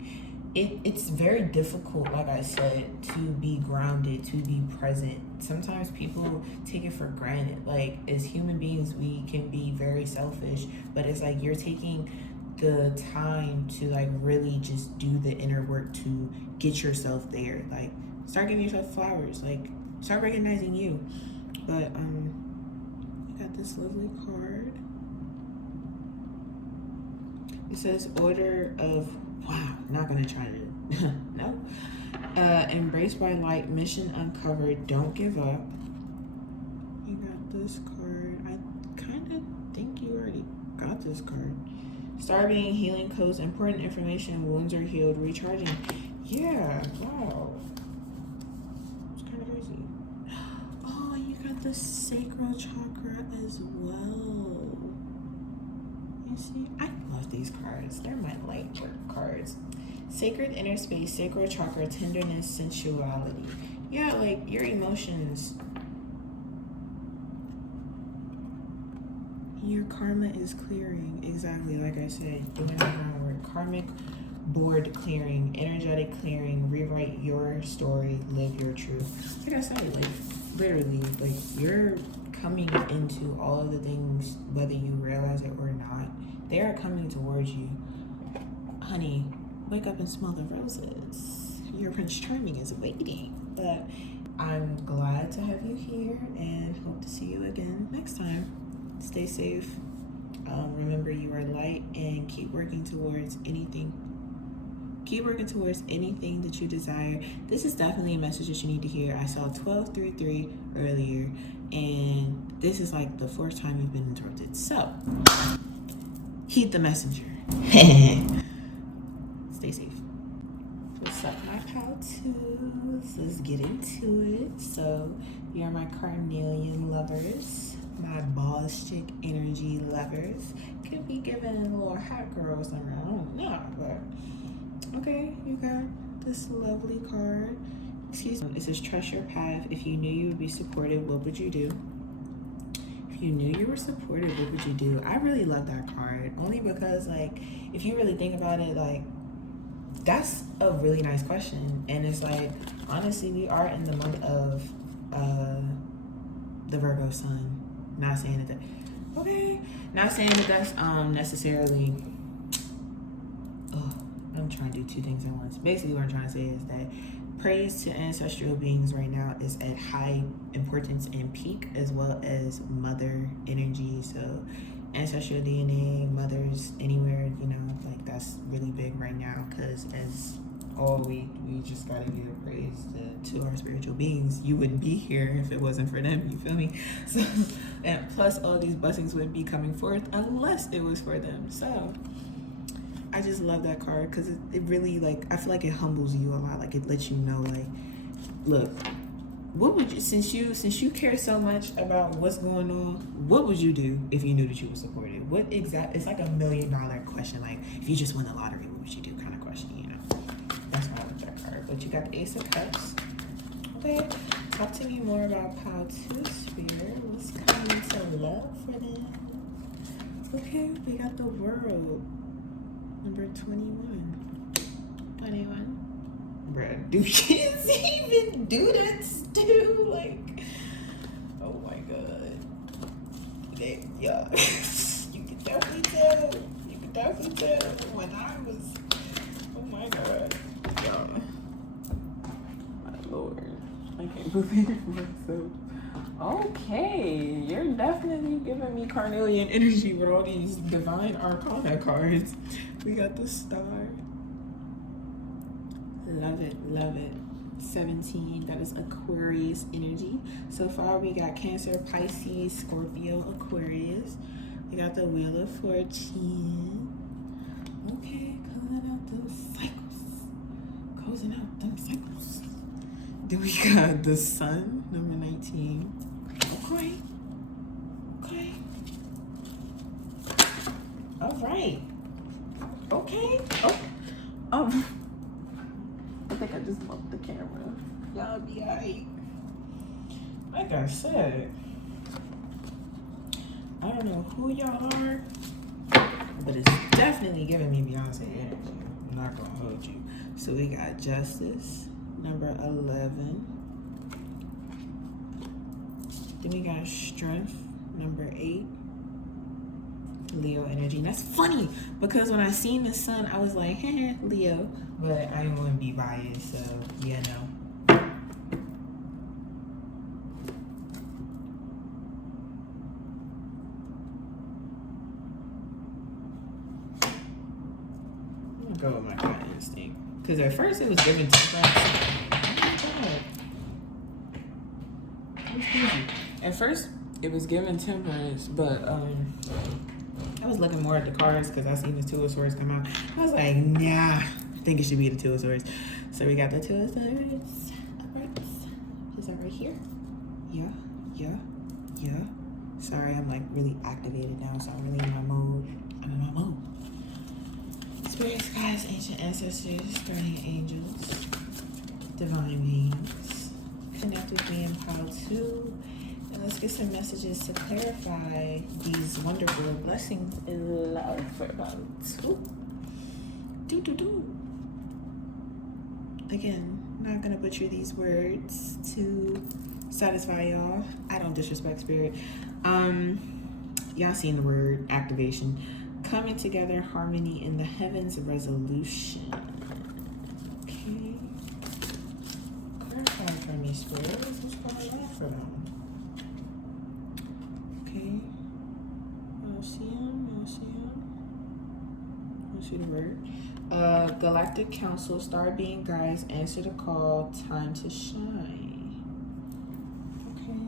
it's very difficult, like I said, to be grounded, to be present. Sometimes people take it for granted. Like, as human beings, we can be very selfish, but it's like you're taking the time to like really just do the inner work to get yourself there. Like, start giving yourself flowers, like start recognizing you. But I got this lovely card. It says order of, wow, not gonna try to, no. Embraced by light, mission uncovered, don't give up. You got this card. I kind of think you already got this card. Star being, healing codes, important information, wounds are healed, recharging. Yeah, wow. It's kind of crazy. Oh, you got the sacral chakra as well. You see, I love these cards. They're my light work cards. Sacred inner space, sacral chakra, tenderness, sensuality. Yeah, like your emotions. Your karma is clearing. Exactly, like I said, doing the groundwork. Karmic board clearing, energetic clearing, rewrite your story, live your truth. Like I said, like literally, like you're coming into all of the things, whether you realize it or not, they are coming towards you. Honey, wake up and smell the roses. Your Prince Charming is waiting. But I'm glad to have you here and hope to see you again next time. Stay safe. Remember, you are light, and keep working towards anything. Keep working towards anything that you desire. This is definitely a message that you need to hear. I saw 1233 earlier, and this is like the 4th time you've been interrupted. So, heed the messenger. Stay safe. What's up, my pal twos? Let's get into it. So, you're my carnelian lovers, my boss chick energy lovers. Could be giving a little hot girl something. I don't know, but okay, you got this lovely card. Excuse me. It says, trust your path. If you knew you would be supported, what would you do? If you knew you were supported, what would you do? I really love that card, only because, like, if you really think about it, like, that's a really nice question. And it's like, honestly, we are in the month of the Virgo sun. Not saying that, okay, not saying that that's necessarily, I'm trying to do 2 things at once. Basically what I'm trying to say is that praise to ancestral beings right now is at high importance and peak, as well as mother energy. So ancestral DNA, mothers anywhere, you know, like that's really big right now, because as all we just gotta give praise to our spiritual beings. You wouldn't be here if it wasn't for them, you feel me? So, and plus all these blessings wouldn't be coming forth unless it was for them. So I just love that card, because it really, like, I feel like it humbles you a lot. Like, it lets you know, like, look, what would you, since you care so much about what's going on, what would you do if you knew that you were supported? What exact, it's like $1 million question. Like, if you just won the lottery, what would you do kind of question, you know? That's why I love that card. But you got the Ace of Cups. Okay, talk to me more about Pile 2 Sphere. What's coming to love for them? Okay, we got the World. Number 21. 21. Bruh, do kids even do that still? Like, oh my god. Yeah. You can definitely tell. You can definitely tell when I was, oh my god. Yeah. My lord. I can't believe myself. Okay, you're definitely giving me carnelian energy with all these divine arcana cards. We got the Star. Love it, love it. 17, that is Aquarius energy. So far we got Cancer, Pisces, Scorpio, Aquarius. We got the Wheel of Fortune. Okay, closing out them cycles. Closing out them cycles. Then we got the Sun, number 19. Okay. Okay. All right. Okay. Oh. I think I just bumped the camera. Y'all be alright. Like I said, I don't know who y'all are, but it's definitely giving me Beyonce energy. I'm not gonna hold you. So we got Justice, number 11. Then we got Strength, number 8. Leo energy. And that's funny because when I seen the sun, I was like, hey, Leo. But I didn't want to be biased, so yeah, no. I'm gonna go with my gut instinct. Because at first it was given temperance. Oh my God. That's crazy. At first it was given temperance, but I was looking more at the cards because I seen the Two of Swords come out. I was like, nah, I think it should be the Two of Swords. So we got the Two of Swords. Uprights. Is that right here? Yeah. Sorry, I'm like really activated now, so I'm really in my mode. I'm in my mode. Spirits, guides, ancient ancestors, guardian angels, divine beings. Connect with me in pile 2. And let's get some messages to clarify these wonderful blessings in love for about 2. Again, not gonna butcher these words to satisfy y'all. I don't disrespect spirit. Y'all seen the word activation. Coming together, harmony in the heavens, resolution. Okay. Clarify for me, spirit. What's going on for them? Okay. I'll see the word. Galactic Council, Star Being Guides, answer the call, time to shine. Okay.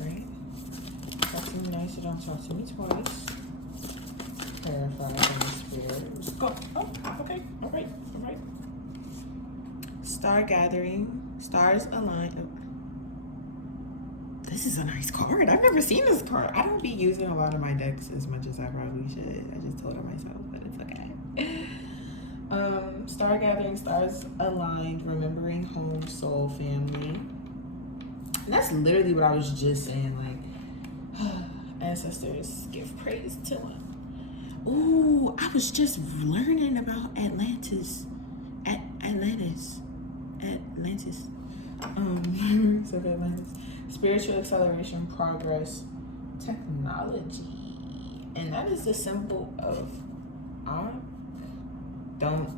Alright. Talk to me nice, don't talk to me twice. Clarify from the spirit. Go. Oh, okay. Alright. Star gathering, stars align. Oh. This is a nice card. I've never seen this card. I don't be using a lot of my decks as much as I probably should. I just told her myself, but it's okay. Star gathering, stars aligned, remembering home, soul, family. And that's literally what I was just saying. Like, ancestors, give praise to them. Ooh, I was just learning about Atlantis. Atlantis. So Atlantis. Spiritual acceleration, progress, technology. And that is the symbol of don't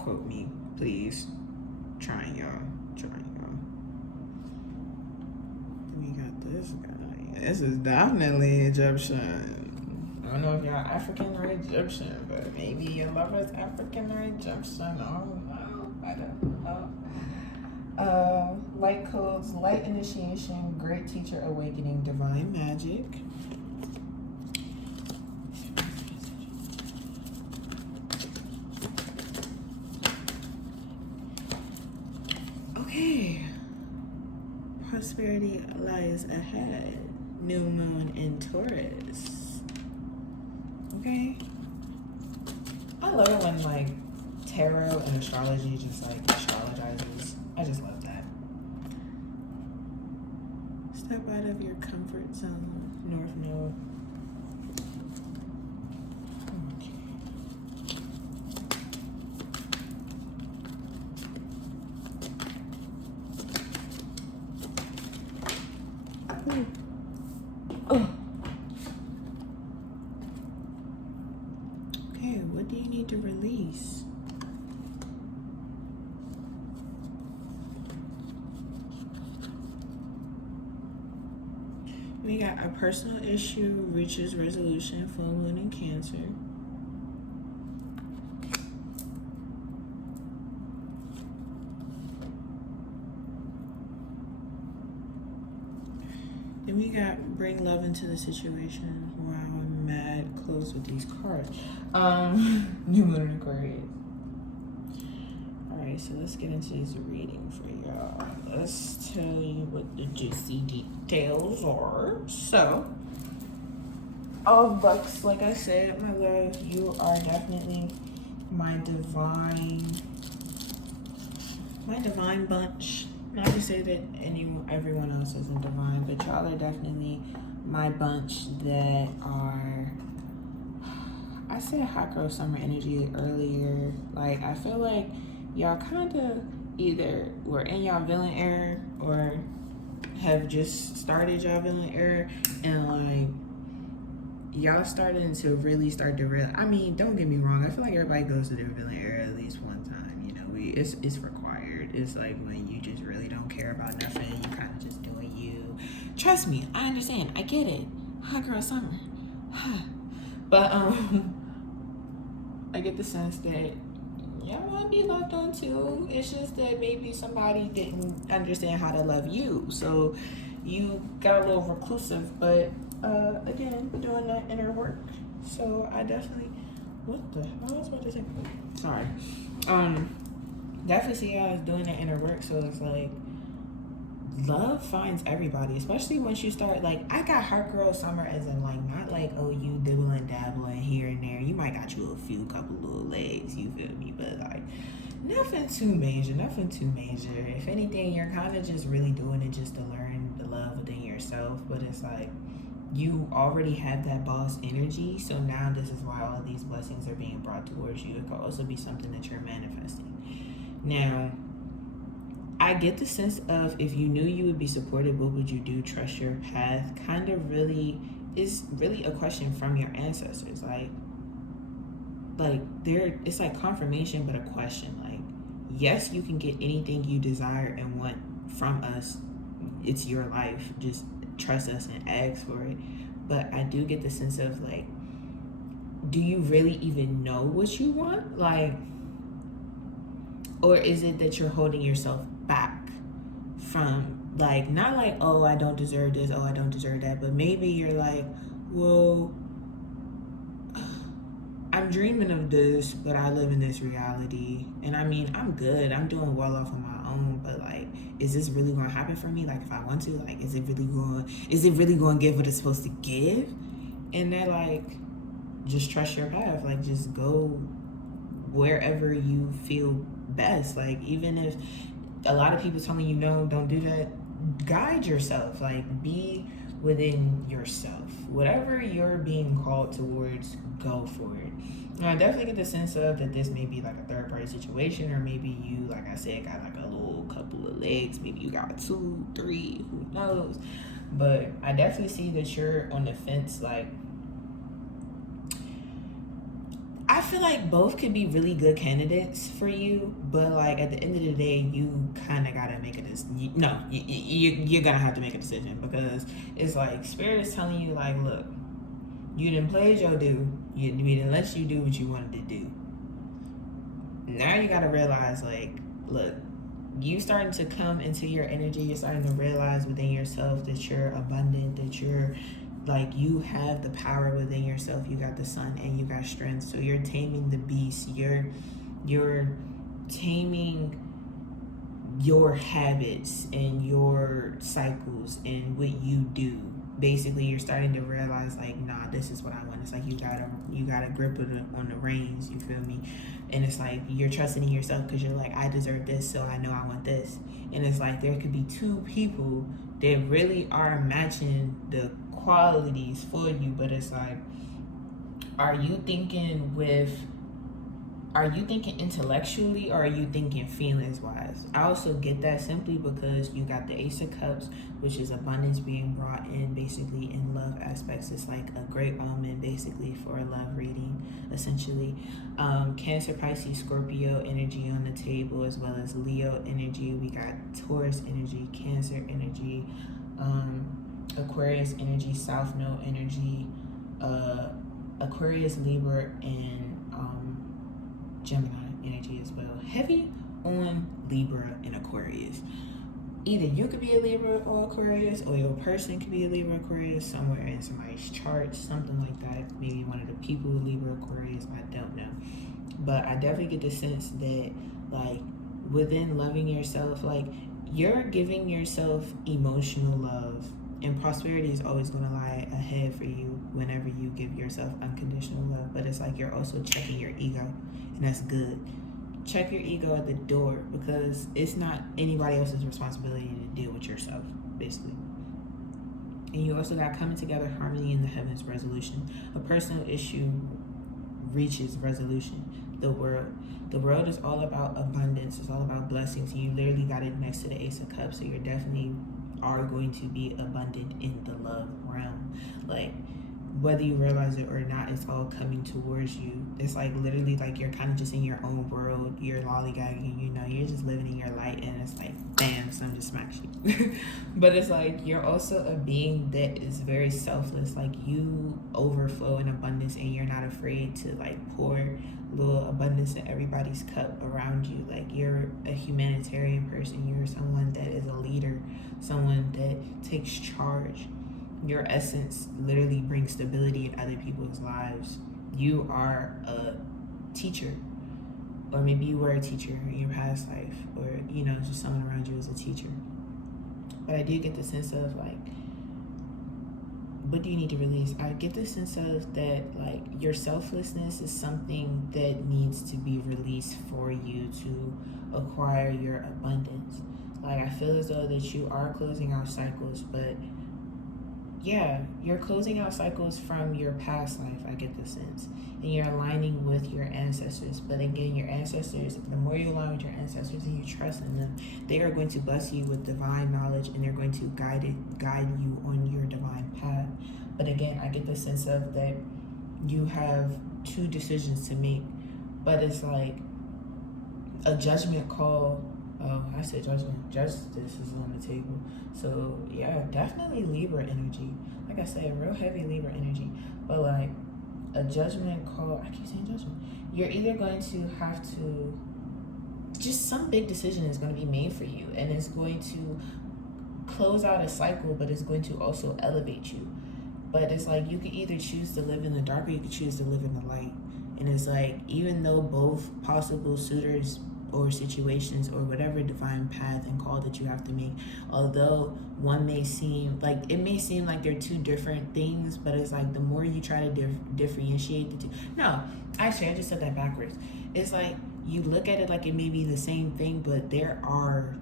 quote me, please. Trying y'all. We got this guy. This is definitely Egyptian. I don't know if y'all African or Egyptian, but maybe your lover's African or Egyptian. I don't know. Light codes, light initiation, great teacher awakening, divine magic. Okay. Prosperity lies ahead. New moon in Taurus. Okay. I love it when like tarot and astrology just like astrologizes. I just love that. Step out of your comfort zone. North Node. Okay, what do you need to release? We got a personal issue reaches resolution, full moon in Cancer. Then we got bring love into the situation. Wow, I'm mad close with these cards. New moon in Aquarius. Alright, so let's get into this reading for y'all. Let's tell you what the juicy details are. So, all books, like I said, my love, you are definitely my divine bunch. Not to say that everyone else isn't divine, but y'all are definitely my bunch that are, I said hot girl summer energy earlier. Like, I feel like y'all kind of either were in y'all villain era or have just started y'all villain era, and like y'all starting to really start to real. I mean, don't get me wrong. I feel like everybody goes to their villain era at least one time. You know, it's required. It's like when you just really don't care about nothing. You kind of just doing you. Trust me, I understand. I get it. Hot girl summer. But I get the sense that y'all want to be loved on too. It's just that maybe somebody didn't understand how to love you, so you got a little reclusive. But again, doing that inner work. So I definitely, what the hell I was about to say? Sorry. Definitely see y'all as doing that inner work. So it's like love finds everybody, especially once you start, like, I got hot girl summer as in like not like, oh, you dibbling dabbling here and there. You might got you a couple little legs, you feel me? But like nothing too major. If anything, you're kind of just really doing it just to learn the love within yourself. But it's like you already have that boss energy, so now this is why all of these blessings are being brought towards you. It could also be something that you're manifesting. Now, I get the sense of if you knew you would be supported, what would you do? Trust your path kind of really is really a question from your ancestors. Like there, it's like confirmation, but a question. Like, yes, you can get anything you desire and want from us. It's your life. Just trust us and ask for it. But I do get the sense of like, do you really even know what you want? Like, or is it that you're holding yourself back from, like, not like, oh, I don't deserve this, oh, I don't deserve that, but maybe you're like, well, I'm dreaming of this, but I live in this reality, and I mean, I'm good, I'm doing well off of my own, but like, is this really going to happen for me? Like, if I want to, like, is it really going to give what it's supposed to give? And they're like, just trust your path, like, just go wherever you feel best. Like, even if a lot of people telling you no, don't do that, guide yourself. Like, be within yourself. Whatever you're being called towards, go for it. Now, I definitely get the sense of that this may be like a third party situation, or maybe you, like I said, got like a little couple of legs. Maybe you got 2, 3, who knows? But I definitely see that you're on the fence. Like, I feel like both could be really good candidates for you, but like at the end of the day, you kind of gotta make a decision. No, you're gonna have to make a decision, because it's like Spirit is telling you, like, look, you didn't play your due. We didn't let you do what you wanted to do. Now you gotta realize, like, look, you starting to come into your energy. You're starting to realize within yourself that you're abundant, that you're like, you have the power within yourself. You got the sun and you got strength. So you're taming the beast. You're taming your habits and your cycles and what you do. Basically, you're starting to realize, like, nah, this is what I want. It's like you gotta grip it on the reins. You feel me? And it's like you're trusting in yourself, because you're like, I deserve this, so I know I want this. And it's like there could be two people that really are matching the qualities for you, but it's like, are you thinking intellectually, or are you thinking feelings wise? I also get that simply because you got the Ace of Cups, which is abundance being brought in basically in love aspects. It's like a great omen basically for a love reading, essentially. Cancer, Pisces, Scorpio energy on the table, as well as Leo energy. We got Taurus energy, Cancer energy, Aquarius energy, South Node energy, Aquarius, Libra, and Gemini energy as well. Heavy on Libra and Aquarius. Either you could be a Libra or Aquarius, or your person could be a Libra Aquarius somewhere in somebody's chart, something like that. Maybe one of the people with Libra Aquarius, I don't know. But I definitely get the sense that, like, within loving yourself, like, you're giving yourself emotional love And prosperity is always going to lie ahead for you whenever you give yourself unconditional love. But it's like you're also checking your ego, and that's good. Check your ego at the door, because it's not anybody else's responsibility to deal with yourself, basically. And you also got coming together, harmony in the heavens, resolution. A personal issue reaches resolution. The world is all about abundance. It's all about blessings. You literally got it next to the Ace of Cups, so you're definitely are going to be abundant in the love realm. Like, whether you realize it or not, it's all coming towards you. It's like literally like you're kind of just in your own world. You're lollygagging, you know, you're just living in your light, and it's like, bam, someone just smacks you. But it's like you're also a being that is very selfless. Like, you overflow in abundance, and you're not afraid to like pour little abundance in everybody's cup around you. Like, you're a humanitarian person. You're someone that is a leader, someone that takes charge. Your essence literally brings stability in other people's lives. You are a teacher, or maybe you were a teacher in your past life, or, you know, just someone around you is a teacher. But I do get the sense of like, what do you need to release? I get the sense of that, like, your selflessness is something that needs to be released for you to acquire your abundance. Like, I feel as though that you are closing out cycles, but yeah, you're closing out cycles from your past life, I get the sense. And you're aligning with your ancestors. But again, your ancestors, the more you align with your ancestors and you trust in them, they are going to bless you with divine knowledge, and they're going to guide you on your divine path. But again, I get the sense of that you have two decisions to make. But it's like a judgment call. Oh, I said judgment. Justice is on the table. So yeah, definitely Libra energy. Like I said, real heavy Libra energy. But like a judgment call. I keep saying judgment. You're either going to have to, just some big decision is going to be made for you, and it's going to close out a cycle, but it's going to also elevate you. But it's like you can either choose to live in the dark, or you can choose to live in the light. And it's like, even though both possible suitors or situations or whatever divine path and call that you have to make, although one may seem like, it may seem like they're two different things, but it's like the more you try to differentiate the two. No, actually, I just said that backwards. It's like you look at it like it may be the same thing, but there are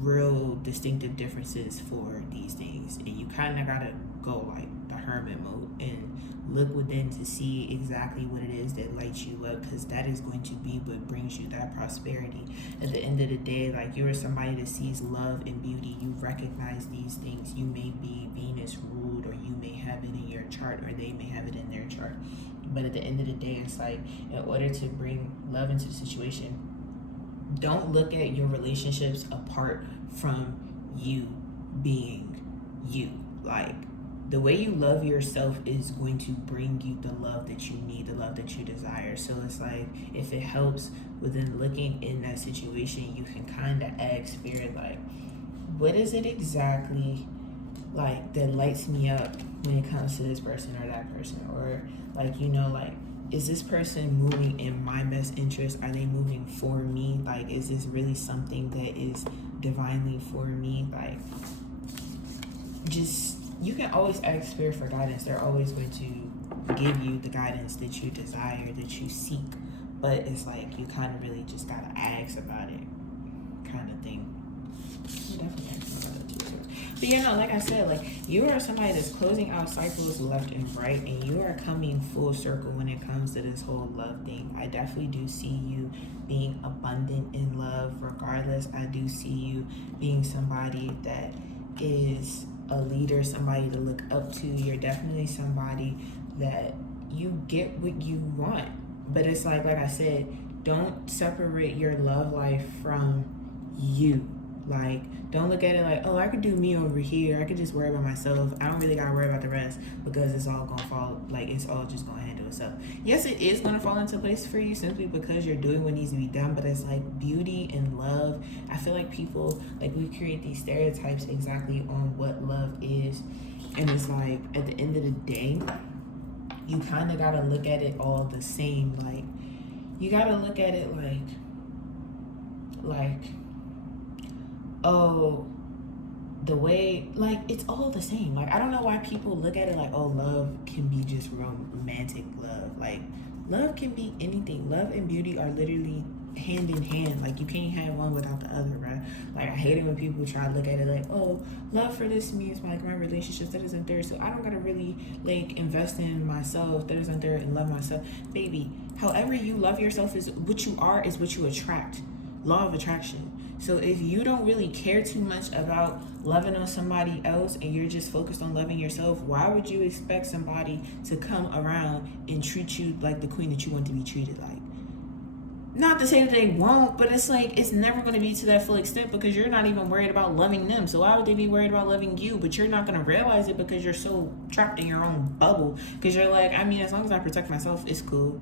real distinctive differences for these things, and you kind of gotta go like the hermit mode and look within to see exactly what it is that lights you up, because that is going to be what brings you that prosperity. At the end of the day, like, you're somebody that sees love and beauty. You recognize these things. You may be Venus ruled, or you may have it in your chart, or they may have it in their chart. But at the end of the day, it's like, in order to bring love into the situation, don't look at your relationships apart from you being you. Like, the way you love yourself is going to bring you the love that you need, the love that you desire. So it's like, if it helps within looking in that situation, you can kind of ask spirit, like, what is it exactly like that lights me up when it comes to this person or that person? Or like, you know, like, is this person moving in my best interest? Are they moving for me? Like, is this really something that is divinely for me? Like, just, you can always ask spirit for guidance. They're always going to give you the guidance that you desire, that you seek. But it's like, you kind of really just gotta ask about it, kind of thing. I'm definitely asking about it too. But yeah, no, like I said, like, you are somebody that's closing out cycles left and right, and you are coming full circle when it comes to this whole love thing. I definitely do see you being abundant in love regardless. I do see you being somebody that is a leader, somebody to look up to. You're definitely somebody that you get what you want. But it's like I said, don't separate your love life from you. Like, don't look at it like, oh, I could do me over here. I could just worry about myself. I don't really gotta worry about the rest, because it's all gonna fall, like, it's all just gonna handle itself. Yes, it is gonna fall into place for you simply because you're doing what needs to be done, but it's like beauty and love. I feel like people, like, we create these stereotypes exactly on what love is. And it's like, at the end of the day, you kind of gotta look at it all the same. Like, you gotta look at it like, oh, the way, like, it's all the same. Like, I don't know why people look at it like, oh, love can be just romantic love. Like, love can be anything. Love and beauty are literally hand in hand. Like, you can't have one without the other, right? Like, I hate it when people try to look at it like, oh, love for this means like my relationships, that isn't there, so I don't gotta really like invest in myself, that isn't there, and love myself. Baby, however you love yourself is what you are, is what you attract. Law of attraction. So if you don't really care too much about loving on somebody else and you're just focused on loving yourself, why would you expect somebody to come around and treat you like the queen that you want to be treated like? Not to say that they won't, but it's like, it's never going to be to that full extent because you're not even worried about loving them. So why would they be worried about loving you? But you're not going to realize it because you're so trapped in your own bubble. Because you're like, I mean, as long as I protect myself, it's cool.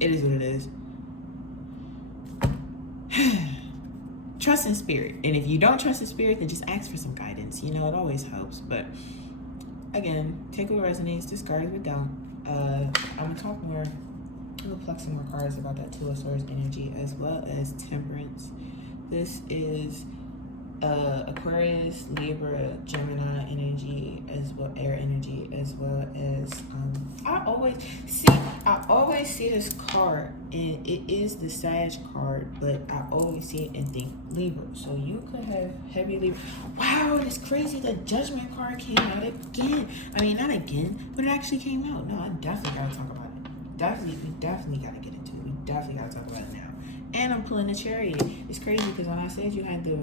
It is what it is. Trust in spirit. And if you don't trust in spirit, then just ask for some guidance. You know, it always helps. But again, take what resonates, discard what don't. I'm going to talk more. I'm going to pluck some more cards about that Two of Swords energy as well as Temperance. This is Aquarius, Libra, Gemini energy, as well, air energy, as well as I always see this card, and it is the Sag card, but I always see it and think Libra. So you could have heavy Libra. Wow, it's crazy. The Judgment card came out again. I mean, not again, but it actually came out. No, I definitely gotta talk about it. We definitely gotta get into it. We definitely gotta talk about it now. And I'm pulling the Chariot. It's crazy because when I said you had the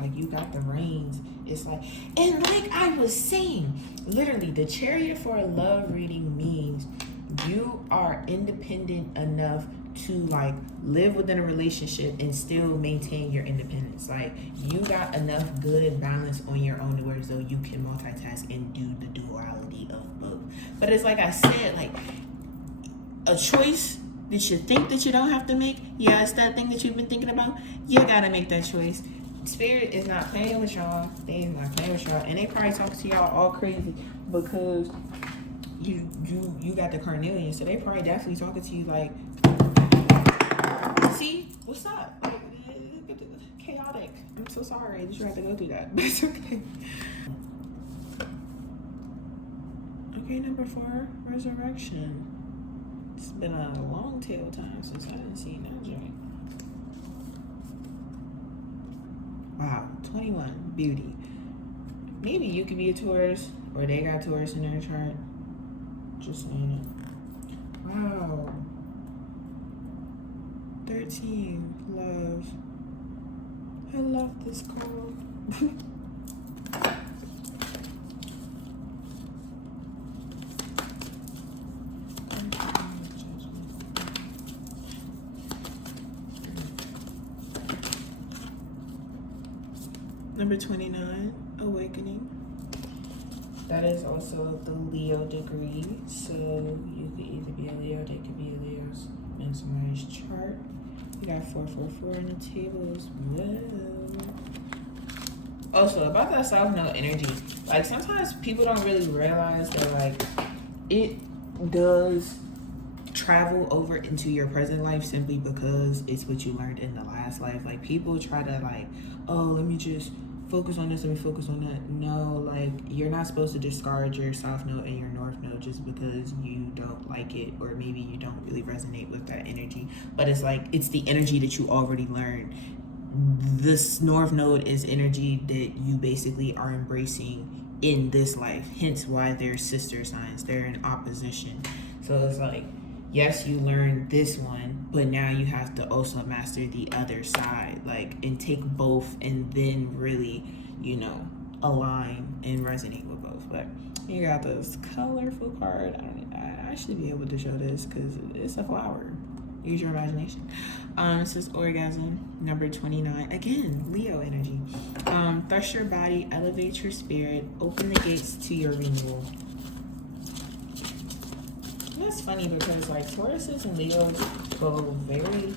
like, you got the reins, it's like, and like I was saying, literally the Chariot for a love reading means you are independent enough to like live within a relationship and still maintain your independence. Like, you got enough good balance on your own to where as though you can multitask and do the duality of both. But it's like I said, like, a choice that you think that you don't have to make, yeah, it's that thing that you've been thinking about, you gotta make that choice. Spirit is not playing with y'all. They is not playing with y'all. And they probably talk to y'all all crazy because you got the carnelian. So they probably definitely talking to you like, see, what's up? Like, chaotic. I'm so sorry that you have to go through that. But it's okay. Okay, number 4, Resurrection. It's been a long tail time since I didn't see that joint. Wow, 21, Beauty. Maybe you could be a Taurus, or they got Taurus in their chart. Just saying it. Wow. 13, Love. I love this card. Number 29, Awakening. That is also the Leo degree. So you could either be a Leo, they could be a Leo's in somebody's chart. We got 444 on the table as well. Also, about that South Node energy, like, sometimes people don't really realize that, like, it does travel over into your present life simply because it's what you learned in the last life. Like, people try to like, oh, let me just focus on this, let me focus on that. No, like, you're not supposed to discard your South Node and your North Node just because you don't like it, or maybe you don't really resonate with that energy. But it's like, it's the energy that you already learned. This North Node is energy that you basically are embracing in this life, hence why they're sister signs, they're in opposition. So it's like, yes, you learned this one, but now you have to also master the other side, like, and take both and then really, you know, align and resonate with both. But you got this colorful card. I should be able to show this because it's a flower. Use your imagination. It says Orgasm, number 29. Again, Leo energy. Thirst your body, elevate your spirit, open the gates to your renewal. That's funny because, like, Tauruses and Leos go very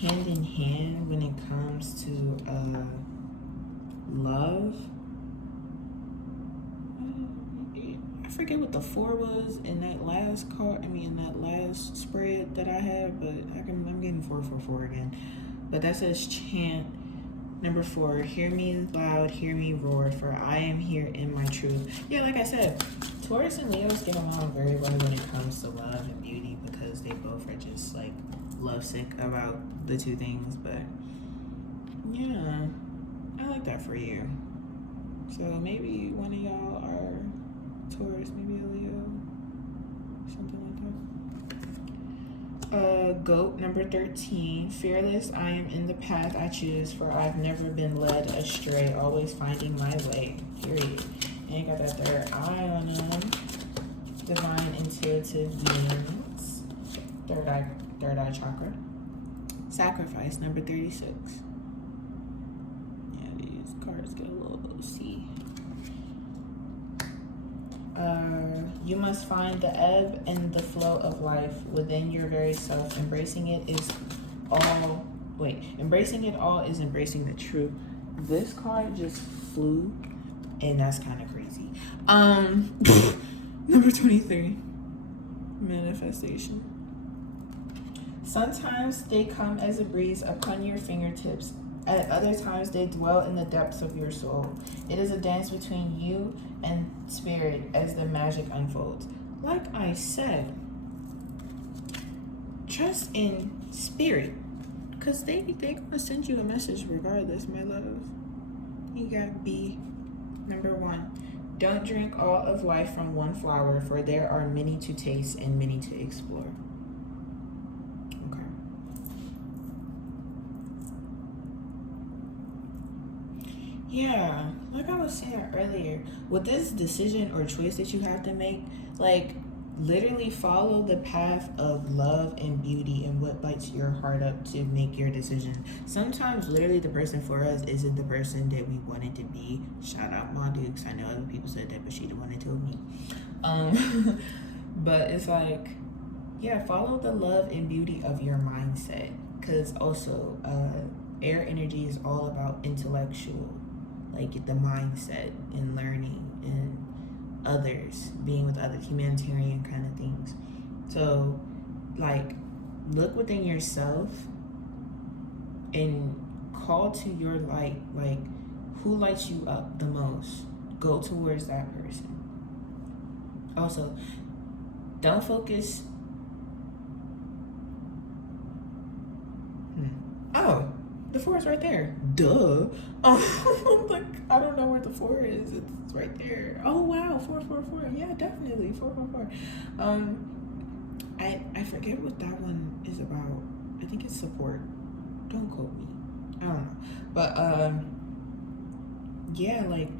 hand in hand when it comes to love. I forget what the 4 was in that last card. I mean, that last spread that I had, but I'm getting 444 again. But that says chant Number 4, hear me loud, hear me roar, for I am here in my truth. Yeah, like I said, Taurus and Leos get along very well when it comes to love and beauty because they both are just like lovesick about the two things. But yeah, I like that for you. So maybe one of y'all are Taurus, maybe a Leo, something like that. Goat number 13. Fearless, I am in the path I choose, for I've never been led astray, always finding my way. Period. And you got that third eye on them. Divine intuitive beings. Third eye chakra. Sacrifice number 36. Yeah, these cards get a little OC. You must find the ebb and the flow of life within your very self. Embracing it all is embracing the truth. This card just flew, and that's kind of crazy. Number 23, manifestation. Sometimes they come as a breeze upon your fingertips. At other times, they dwell in the depths of your soul. It is a dance between you and spirit as the magic unfolds. Like I said, trust in spirit, because they gonna send you a message regardless, my love. You got B. Number 1, don't drink all of life from one flower, for there are many to taste and many to explore. Yeah, like I was saying earlier, with this decision or choice that you have to make, like literally follow the path of love and beauty and what lights your heart up to make your decision. Sometimes literally the person for us isn't the person that we wanted to be. Shout out Ma Dukes. I know other people said that, but she the one that told me. But it's like, yeah, follow the love and beauty of your mindset. Because also, air energy is all about intellectual, like the mindset and learning and others, being with other humanitarian kind of things. So like look within yourself and call to your light. Like who lights you up the most, go towards that person. Also, don't focus. Oh, the 4 is right there. Duh. Like, I don't know where the 4 is. It's right there. Oh, wow. 4, 4, 4. Yeah, definitely. 4, 4, 4. I forget what that one is about. I think it's support. Don't quote me. I don't know. But, yeah, like,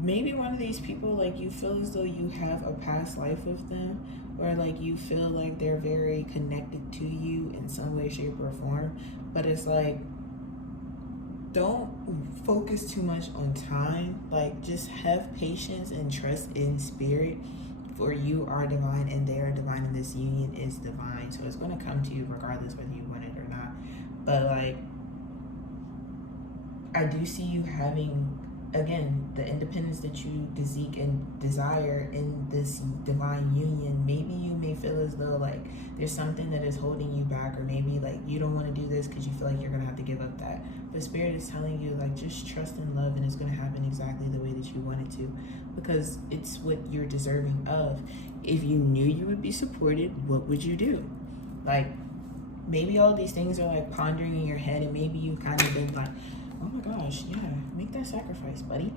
maybe one of these people, like, you feel as though you have a past life with them, or like you feel like they're very connected to you in some way, shape, or form. But it's like, don't focus too much on time. Like, just have patience and trust in spirit, for you are divine and they are divine, and this union is divine. So it's going to come to you regardless whether you want it or not. But like, I do see you having, again, the independence that you seek and desire in this divine union. Maybe you may feel as though like there's something that is holding you back, or maybe like you don't want to do this because you feel like you're gonna have to give up that. But spirit is telling you, like, just trust in love, and it's gonna happen exactly the way that you want it to, because it's what you're deserving of. If you knew you would be supported, what would you do? Like, maybe all these things are like pondering in your head, and maybe you've kind of been like, oh my gosh, yeah, make that sacrifice, buddy.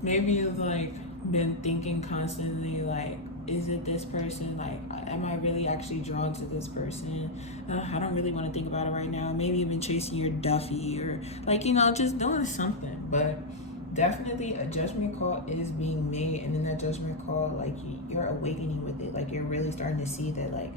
Maybe you've like been thinking constantly, like, is it this person? Like, am I really actually drawn to this person? I don't really want to think about it right now. Maybe you've been chasing your Duffy, or like, you know, just doing something. But definitely a judgment call is being made, and in that judgment call, like, you're awakening with it. Like, you're really starting to see that, like,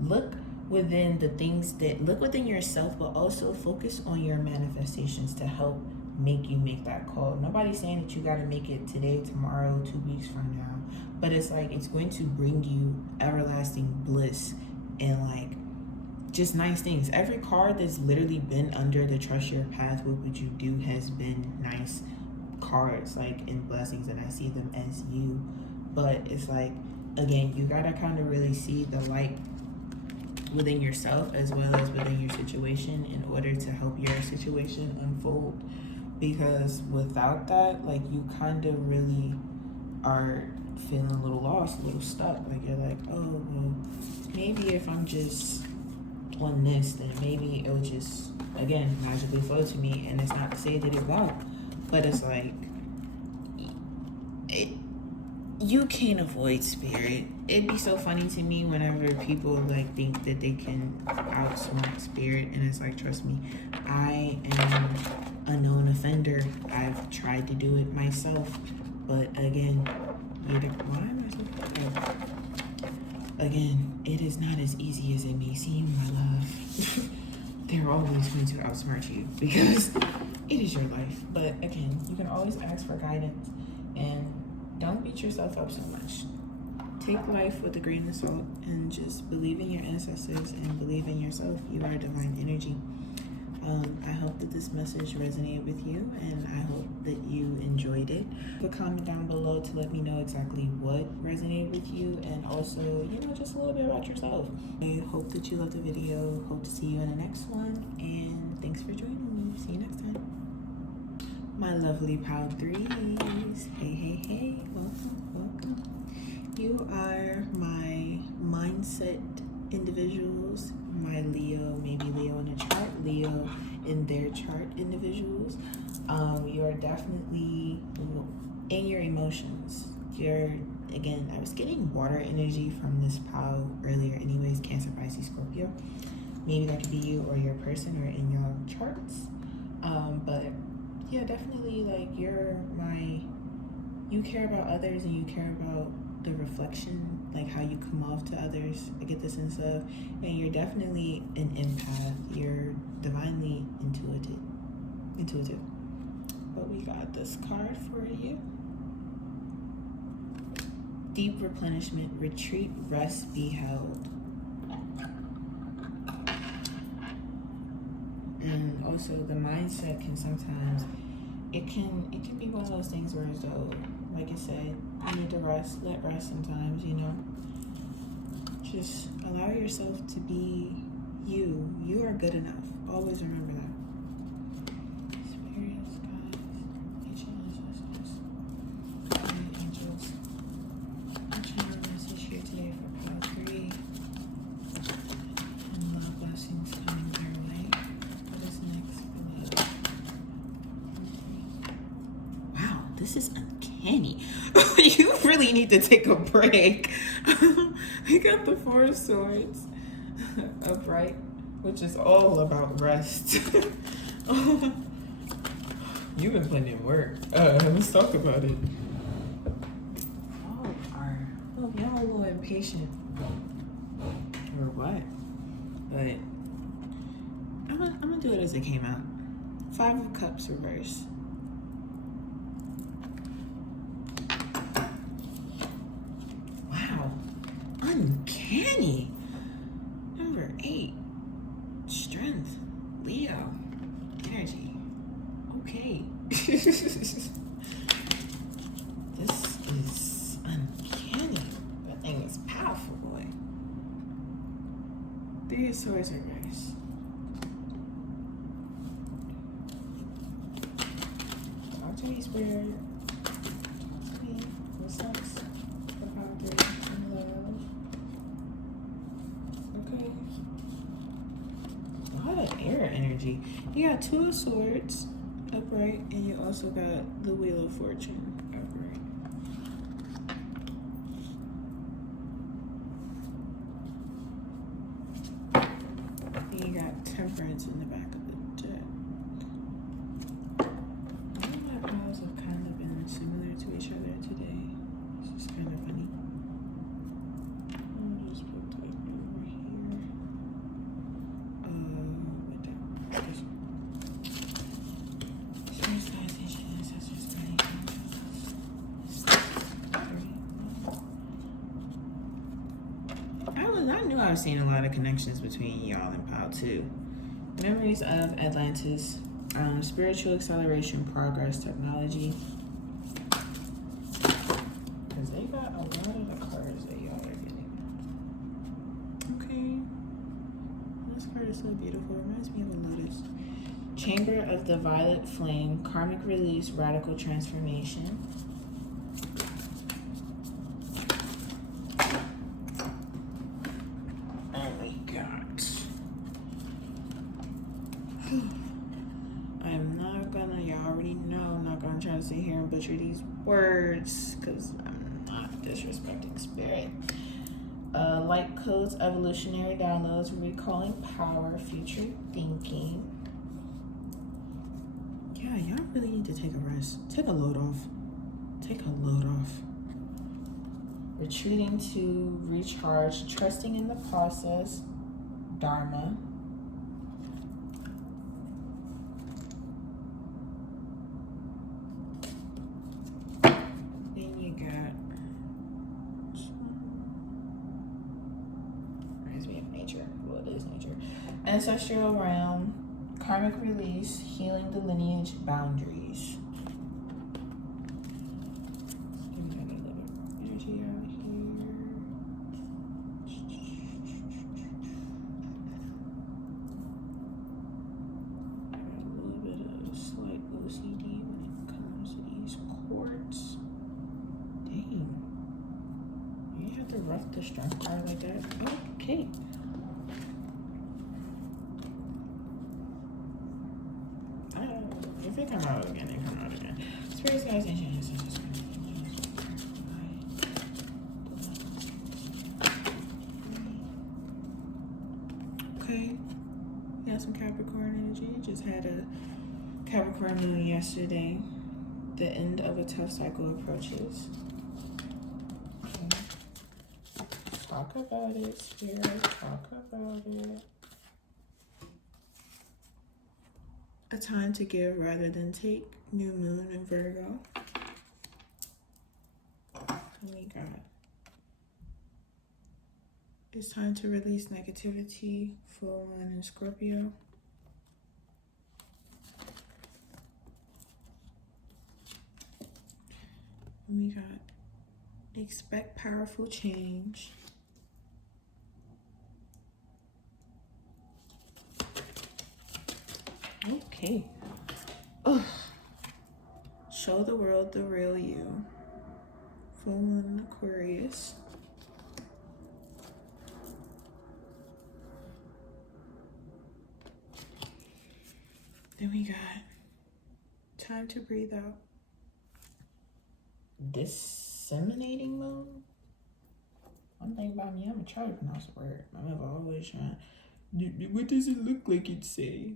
look within the things that, look within yourself, but also focus on your manifestations to help make you make that call. Nobody's saying that you got to make it today, tomorrow, 2 weeks from now, but it's like, it's going to bring you everlasting bliss and like just nice things. Every card that's literally been under the trust your path, what would you do, has been nice cards, like, in blessings, and I see them as you. But it's like, again, you gotta kind of really see the light within yourself as well as within your situation in order to help your situation unfold. Because without that, like, you kind of really are feeling a little lost, a little stuck. Like, you're like, oh, well, maybe if I'm just on this, then maybe it'll just, again, magically flow to me. And it's not to say that it won't, but it's like, you can't avoid spirit. It'd be so funny to me whenever people like think that they can outsmart spirit, and it's like, trust me, I am a known offender. I've tried to do it myself, but again, why am I so again, it is not as easy as it may seem, my love. They're always going to outsmart you because it is your life. But again, you can always ask for guidance, and don't beat yourself up so much. Take life with a grain of salt and just believe in your ancestors and believe in yourself. You are divine energy. I hope that this message resonated with you, and I hope that you enjoyed it. Put a comment down below to let me know exactly what resonated with you, and also, you know, just a little bit about yourself. I hope that you loved the video. Hope to see you in the next one, and thanks for joining me. See you next time. My lovely Pow 3s. Hey, hey, hey. Welcome, welcome. You are my mindset individuals, my Leo, maybe Leo in a chart, Leo in their chart individuals. You are definitely in your emotions. You're, again, I was getting water energy from this Pow earlier anyways, Cancer, Pisces, Scorpio. Maybe that could be you or your person or in your charts. But yeah, definitely, like, you care about others, and you care about the reflection, like how you come off to others. I get the sense of, and you're definitely an empath. You're divinely intuitive. But we got this card for you. Deep replenishment, retreat, rest, be held. And also the mindset can sometimes, it can be one of those things where, as though, like I said, you need to rest, let rest sometimes, you know. Just allow yourself to be you. You are good enough. Always remember that. Spirits, guys, ancestors, angels. I'm trying to message here today for Power 3. And love blessings coming their way. What is next below? Wow, this is uncanny. You really need to take a break. We got the Four of Swords upright, which is all about rest. You've been putting in work. Let's talk about it. Y'all a little impatient. Or what? But I'm gonna do it as it came out. Five of Cups reverse. Uncanny. Number 8. Strength. Leo. Energy. Okay. This is uncanny. That thing is powerful, boy. 3 of Swords reverse. Talk to me, Spirit. What's next? The Power 3 in love. Okay. A lot of air energy. You got 2 of Swords upright, and you also got the Wheel of Fortune upright. And you got Temperance in the back of the deck. All of my piles have kind of been similar to each other today. It's just kind of funny. I'll just put that over here. With that. Spirits, guides, ancient ancestors, guardian angels. I knew I was seeing a lot of connections between y'all and Pow 2. Memories of Atlantis, spiritual acceleration, progress, technology. Because they got a lot of the cards that y'all are getting. Okay. is so beautiful. It reminds me of a lotus. Chamber of the Violet Flame, Karmic Release, Radical Transformation. And we got... I'm not gonna, y'all already know, I'm not gonna try to sit here and butcher these words because I'm not disrespecting spirit. Light codes, evolutionary downloads, recalling power, future thinking. Yeah, y'all really need to take a rest. Take a load off. Take a load off. Retreating to recharge, trusting in the process, Dharma. Then you got, reminds me of nature. Well, it is nature. Ancestral realm, karmic release, healing the lineage boundaries. Give me a little bit more energy out here. I got a little bit of slight OCD when it comes to these quartz. Dang. You have to rough the strength card like that? Okay. If it come out again, it come out again. Spirits, guys, and changes. Okay. We got some Capricorn energy. Just had a Capricorn moon yesterday. The end of a tough cycle approaches. Okay. Talk about it, Spirit. Talk about it. A time to give rather than take. New moon in Virgo. And we got, it's time to release negativity. Full moon in Scorpio. And we got, expect powerful change. Okay. Ugh. Show the world the real you. Full moon Aquarius. Then we got time to breathe out. Disseminating moon. One thing about me, I'm gonna try to pronounce the word. I'm always trying. What does it look like it say?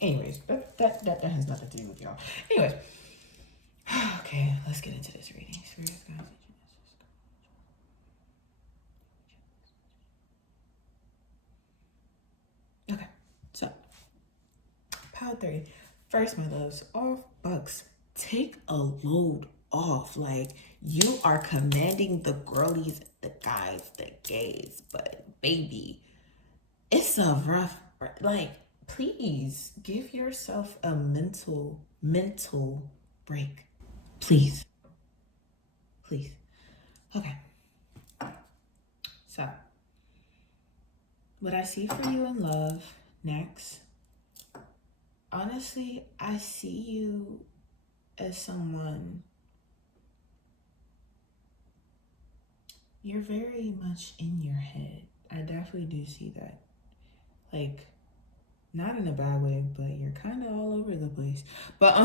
Anyways, that has nothing to do with y'all. Anyways, okay, let's get into this reading. Okay, so pile 3. First, my loves, off bucks. Take a load off. Like, you are commanding the girlies, the guys, the gays, but baby, it's a rough, like, please give yourself a mental break. Please. Okay. So, what I see for you in love next, honestly, I see you as someone, you're very much in your head. I definitely do see that. Like, not in a bad way, but you're kind of all over the place. But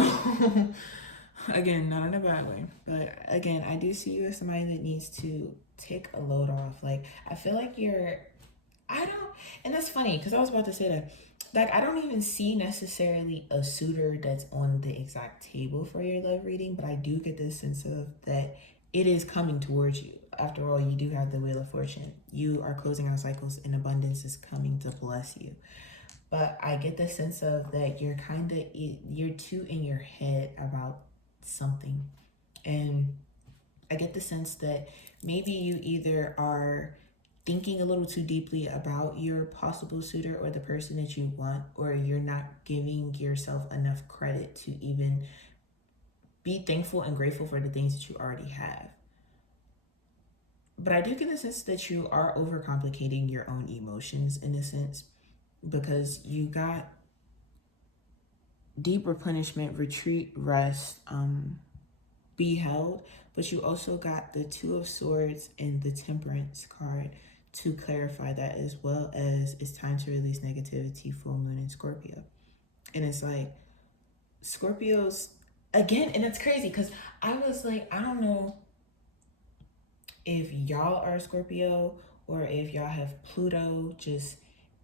again, not in a bad way. But again, I do see you as somebody that needs to take a load off. Like, I feel like and that's funny because I was about to say that. Like, I don't even see necessarily a suitor that's on the exact table for your love reading, but I do get this sense of that it is coming towards you. After all, you do have the Wheel of Fortune. You are closing out cycles and abundance is coming to bless you. But I get the sense of that you're too in your head about something. And I get the sense that maybe you either are thinking a little too deeply about your possible suitor or the person that you want, or you're not giving yourself enough credit to even be thankful and grateful for the things that you already have. But I do get the sense that you are overcomplicating your own emotions in a sense, because you got deep replenishment, retreat, rest, be held, but you also got the Two of Swords and the Temperance card to clarify that, as well as it's time to release negativity, full moon in Scorpio. And it's like Scorpios again, and it's crazy because I was like, I don't know if y'all are Scorpio or if y'all have Pluto just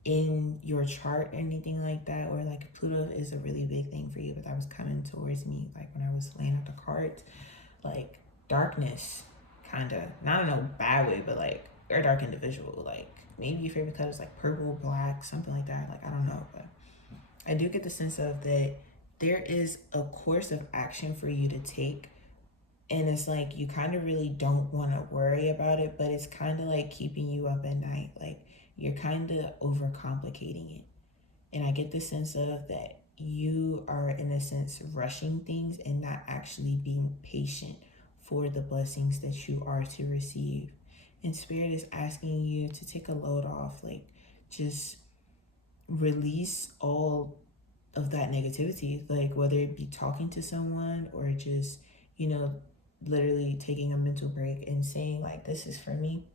in your chart or anything like that, or like Pluto is a really big thing for you, but that was coming towards me like when I was laying out the cards, like darkness, kind of, not in a bad way, but like you're a dark individual, like maybe your favorite color is like purple, black, something like that, like I don't know, but I do get the sense of that there is a course of action for you to take, and it's like you kind of really don't want to worry about it, but it's kind of like keeping you up at night, like you're kind of overcomplicating it. And I get the sense of that you are in a sense rushing things and not actually being patient for the blessings that you are to receive. And Spirit is asking you to take a load off, like just release all of that negativity, like whether it be talking to someone or just, you know, literally taking a mental break and saying like, this is for me.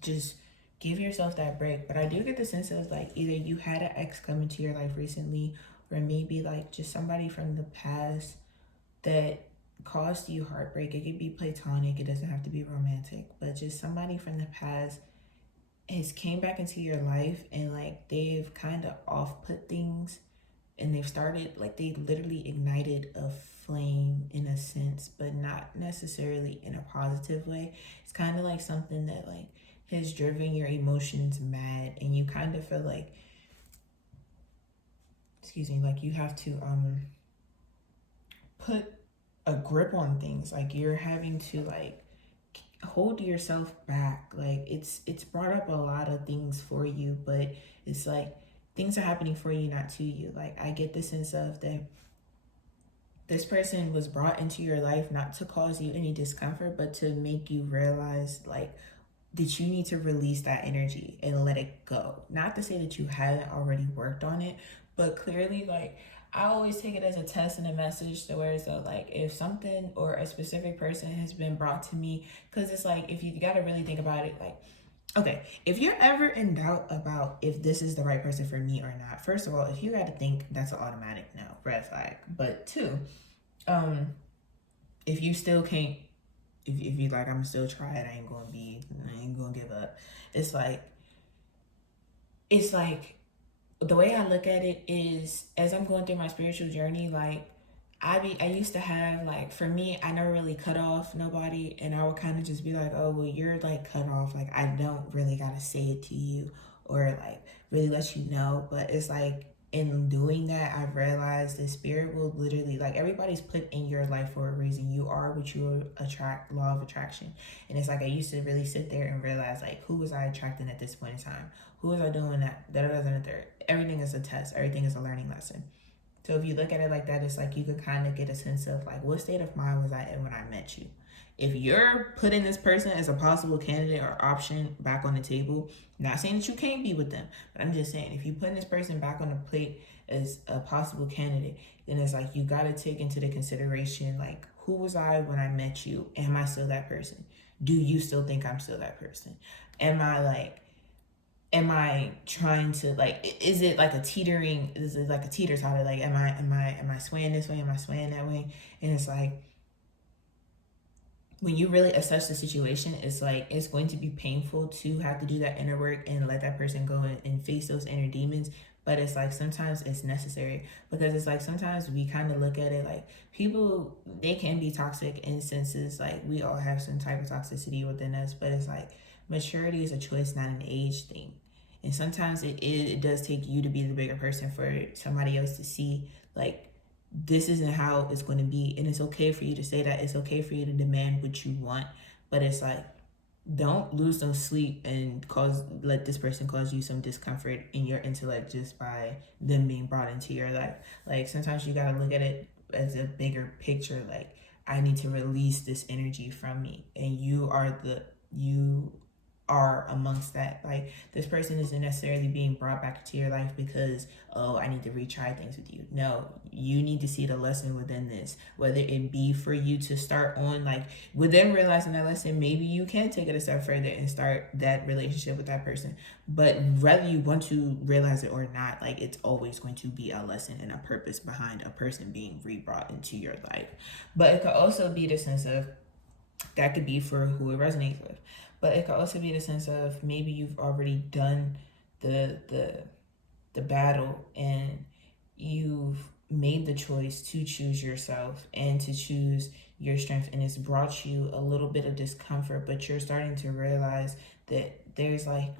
Just give yourself that break. But I do get the sense of like either you had an ex come into your life recently, or maybe like just somebody from the past that caused you heartbreak. It could be platonic, it doesn't have to be romantic, but just somebody from the past has came back into your life and like they've kind of off put things, and they've started like they literally ignited a flame in a sense, but not necessarily in a positive way. It's kind of like something that like has driven your emotions mad, and you kind of feel like, excuse me, like you have to put a grip on things, like you're having to like hold yourself back. Like it's brought up a lot of things for you, but it's like things are happening for you, not to you. Like I get the sense of that this person was brought into your life not to cause you any discomfort, but to make you realize like that you need to release that energy and let it go. Not to say that you haven't already worked on it, but clearly like I always take it as a test and a message to where it's like if something or a specific person has been brought to me, because it's like if you got to really think about it, like okay, if you're ever in doubt about if this is the right person for me or not, first of all, if you got to think, that's an automatic no, red flag. But two, if you still can't, if you like, I'm still try it, I ain't gonna give up. It's like the way I look at it is as I'm going through my spiritual journey, like I used to have like, for me, I never really cut off nobody, and I would kind of just be like, oh well, you're like cut off, like I don't really gotta say it to you or like really let you know. But it's like in doing that, I've realized the spirit will literally, like everybody's put in your life for a reason. You are what you attract, law of attraction. And it's like I used to really sit there and realize like, who was I attracting at this point in time? Who was I doing that? And the third. Everything is a test. Everything is a learning lesson. So if you look at it like that, it's like you could kind of get a sense of like, what state of mind was I in when I met you? If you're putting this person as a possible candidate or option back on the table, not saying that you can't be with them, but I'm just saying if you putting this person back on the plate as a possible candidate, then it's like you got to take into the consideration like, who was I when I met you? Am I still that person? Do you still think I'm still that person? Am I trying to like, is it like a teetering, is it like a teeter-totter, like am I swaying this way, am I swaying that way? And it's like when you really assess the situation, it's like it's going to be painful to have to do that inner work and let that person go and face those inner demons. But it's like sometimes it's necessary, because it's like sometimes we kind of look at it like people, they can be toxic in senses, like we all have some type of toxicity within us, but it's like maturity is a choice, not an age thing. And sometimes it does take you to be the bigger person for somebody else to see like this isn't how it's going to be. And it's okay for you to say that. It's okay for you to demand what you want. But it's like, don't lose no sleep and let this person cause you some discomfort in your intellect just by them being brought into your life. Like sometimes you got to look at it as a bigger picture. Like I need to release this energy from me, and you are the you are amongst that. Like, this person isn't necessarily being brought back into your life because, oh, I need to retry things with you. No, you need to see the lesson within this, whether it be for you to start on, like, within realizing that lesson, maybe you can take it a step further and start that relationship with that person. But whether you want to realize it or not, like, it's always going to be a lesson and a purpose behind a person being re-brought into your life. But it could also be the sense of, that could be for who it resonates with. But it could also be the sense of, maybe you've already done the battle, and you've made the choice to choose yourself and to choose your strength, and it's brought you a little bit of discomfort, but you're starting to realize that there's like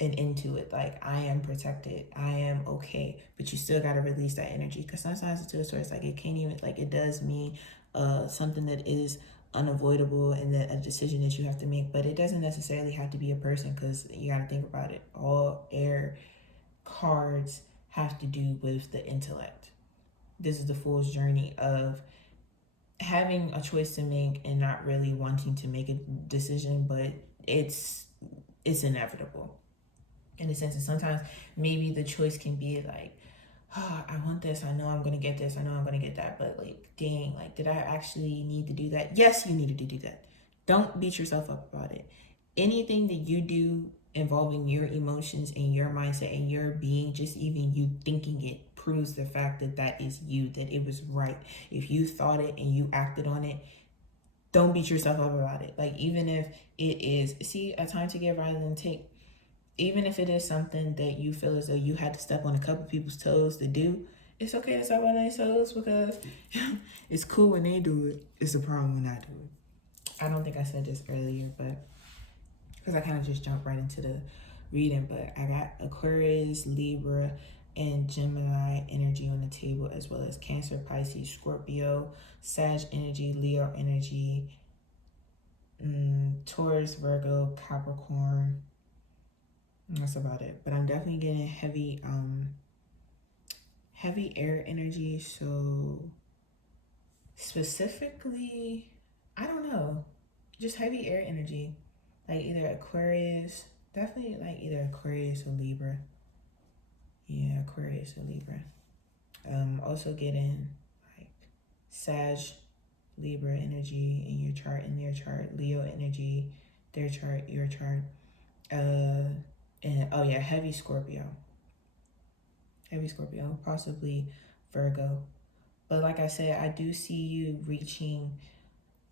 an end to it. Like, I am protected, I am okay, but you still got to release that energy, because sometimes it's to a source, like, it can't even, like, it does mean something that is unavoidable and that a decision that you have to make, but it doesn't necessarily have to be a person, because you got to think about it. All air cards have to do with the intellect. This is the fool's journey of having a choice to make and not really wanting to make a decision, but it's inevitable in a sense. And sometimes maybe the choice can be like, oh, I want this, I know I'm gonna get this, I know I'm gonna get that, but like, dang, like, did I actually need to do that? Yes, you needed to do that. Don't beat yourself up about it. Anything that you do involving your emotions and your mindset and your being, just even you thinking it, proves the fact that that is you, that it was right. If you thought it and you acted on it, don't beat yourself up about it. Like, even if it is, see, a time to give rather than take, even if it is something that you feel as though you had to step on a couple people's toes to do, it's okay to step on their toes, because it's cool when they do it. It's a problem when I do it. I don't think I said this earlier, but because I kind of just jumped right into the reading, but I got Aquarius, Libra, and Gemini energy on the table, as well as Cancer, Pisces, Scorpio, Sag energy, Leo energy, Taurus, Virgo, Capricorn. That's about it. But I'm definitely getting heavy air energy. So specifically, I don't know, just heavy air energy, like either Aquarius, definitely like either Aquarius or Libra. Yeah, Aquarius or Libra. Also getting like Sag, Libra energy in your chart, Leo energy, their chart, your chart. And oh yeah, heavy Scorpio, possibly Virgo. But like I said, I do see you reaching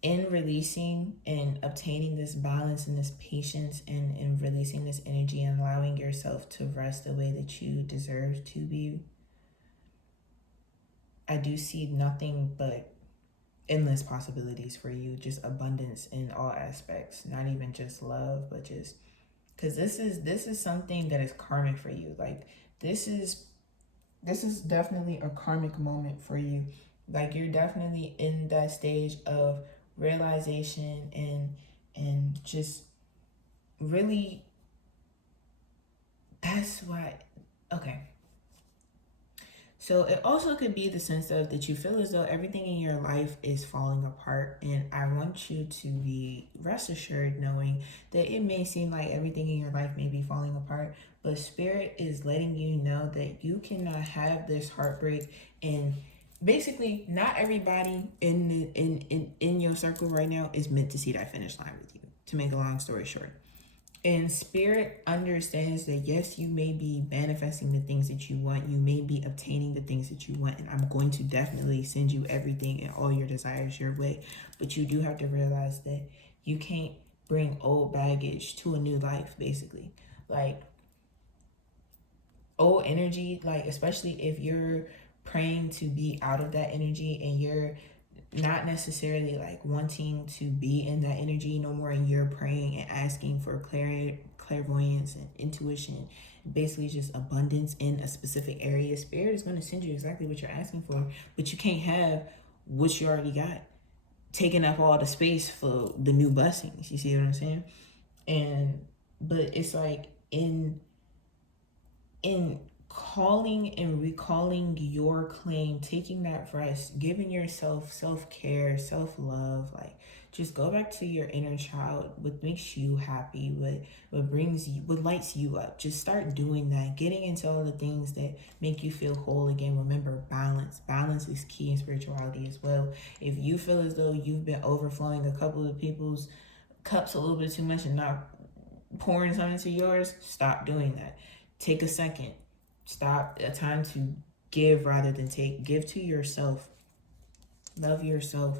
in, releasing and obtaining this balance and this patience, and releasing this energy and allowing yourself to rest the way that you deserve to be. I do see nothing but endless possibilities for you, just abundance in all aspects, not even just love, but just, because this is something that is karmic for you. Like, this is definitely a karmic moment for you. Like, you're definitely in that stage of realization and just really, that's why. Okay, so it also could be the sense of that you feel as though everything in your life is falling apart, and I want you to be rest assured knowing that it may seem like everything in your life may be falling apart, but Spirit is letting you know that you cannot have this heartbreak. And basically, not everybody in your circle right now is meant to see that finish line with you, to make a long story short. And Spirit understands that yes, you may be manifesting the things that you want, you may be obtaining the things that you want, and I'm going to definitely send you everything and all your desires your way. But you do have to realize that you can't bring old baggage to a new life, basically. Like, old energy, like, especially if you're praying to be out of that energy and you're not necessarily like wanting to be in that energy no more, and you're praying and asking for clairvoyance and intuition, basically just abundance in a specific area, Spirit is going to send you exactly what you're asking for. But you can't have what you already got taking up all the space for the new blessings. You see what I'm saying? But it's like in calling and recalling your claim, taking that rest, giving yourself self-care, self-love, like Just go back to your inner child, what makes you happy, what brings you, what lights you up. Just start doing that, getting into all the things that make you feel whole again. Remember, balance is key in spirituality as well. If you feel as though you've been overflowing a couple of people's cups a little bit too much and not pouring something into yours, stop doing that. Take a second, stop, a time to give rather than take. Give to yourself, love yourself.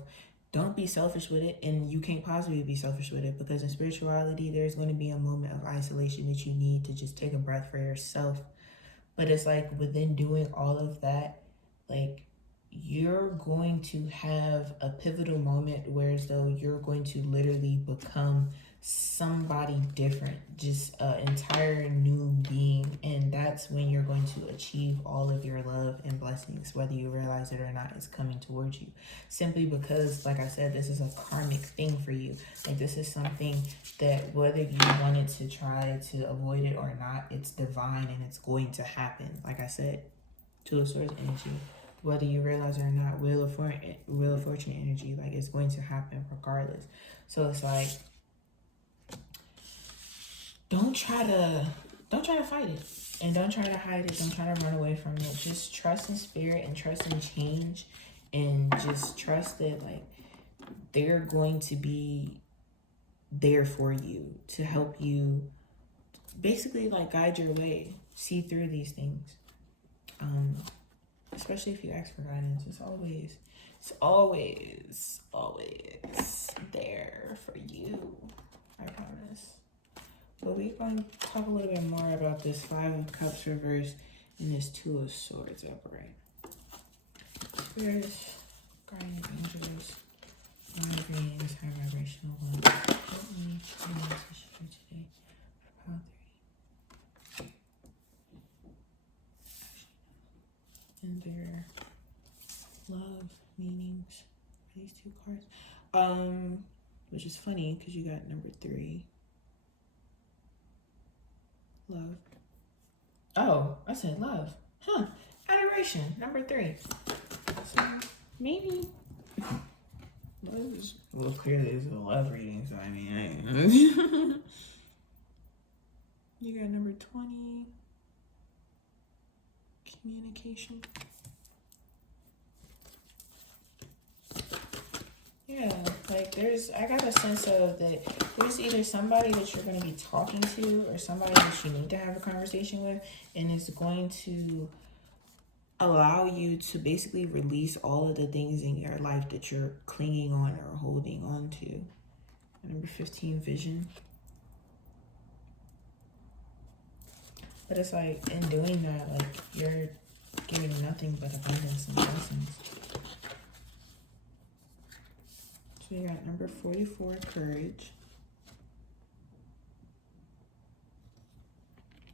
Don't be selfish with it, and you can't possibly be selfish with it, because in spirituality there's going to be a moment of isolation that you need to just take a breath for yourself. But it's like within doing all of that, like you're going to have a pivotal moment where as though you're going to literally become somebody different, just an entire new being. And that's when you're going to achieve all of your love and blessings, whether you realize it or not, is coming towards you. Simply because, like I said, this is a karmic thing for you. Like this is something that whether you wanted to try to avoid it or not, it's divine and it's going to happen. Like I said, Two of Swords energy, whether you realize it or not, Wheel of Fortune energy, like it's going to happen regardless. So it's like, don't try to fight it, and don't try to hide it. Don't try to run away from it. Just trust in spirit and trust in change, and just trust that like they're going to be there for you to help you, basically like guide your way, see through these things. Especially if you ask for guidance, it's always there for you. I promise. But we're going to talk a little bit more about this Five of Cups reverse and this Two of Swords upright. Spirits, guardian angels, migraines, high vibrational ones. Help me to share today. Pile 3. And their love meanings for these two cards. Which is funny because you got number 3. Love. Oh, I said love. Huh. Adoration, number 3. So maybe. Well, clearly it's a love reading, so I mean, you got number 20. Communication. Yeah, like I got a sense of that there's either somebody that you're going to be talking to or somebody that you need to have a conversation with, and it's going to allow you to basically release all of the things in your life that you're clinging on or holding on to. Number 15, vision. But it's like, in doing that, like, you're giving nothing but abundance and blessings. So you got number 44, courage.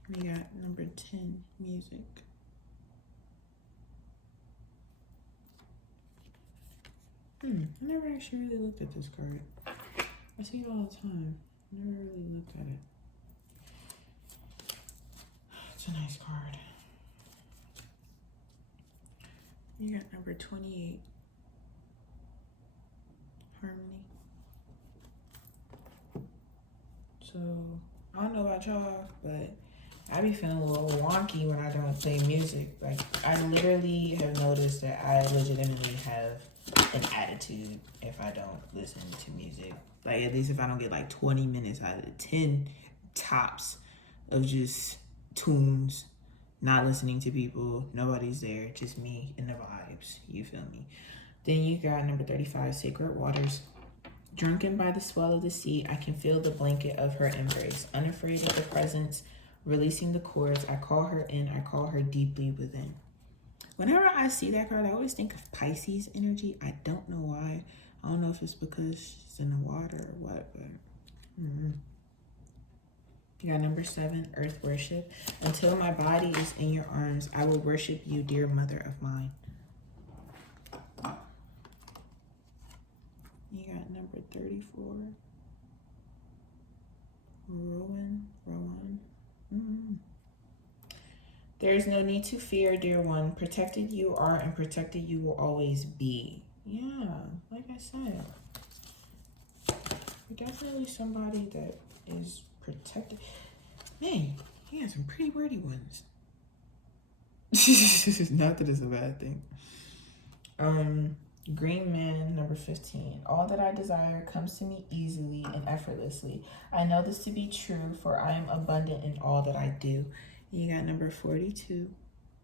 You got number 10, music. I never actually really looked at this card. I see it all the time. Never really looked at it. It's a nice card. You got number 28, harmony. So, I don't know about y'all, but I be feeling a little wonky when I don't play music. Like, I literally have noticed that I legitimately have an attitude if I don't listen to music. Like, at least if I don't get like 20 minutes out of the 10 tops of just tunes, not listening to people, nobody's there, just me and the vibes, you feel me? Then you got number 35, sacred waters. Drunken by the swell of the sea, I can feel the blanket of her embrace. Unafraid of the presence, releasing the cords, I call her in, I call her deeply within. Whenever I see that card, I always think of Pisces energy. I don't know why. I don't know if it's because she's in the water or what, but You got number 7, earth worship. Until my body is in your arms, I will worship you, dear mother of mine. You got number 34, Rowan. There is no need to fear, dear one. Protected you are and protected you will always be. Yeah, like I said. You're definitely somebody that is protected. Man, he has some pretty wordy ones. Not that it's a bad thing. Green Man, number 15. All that I desire comes to me easily and effortlessly. I know this to be true, for I am abundant in all that I do. You got number 42,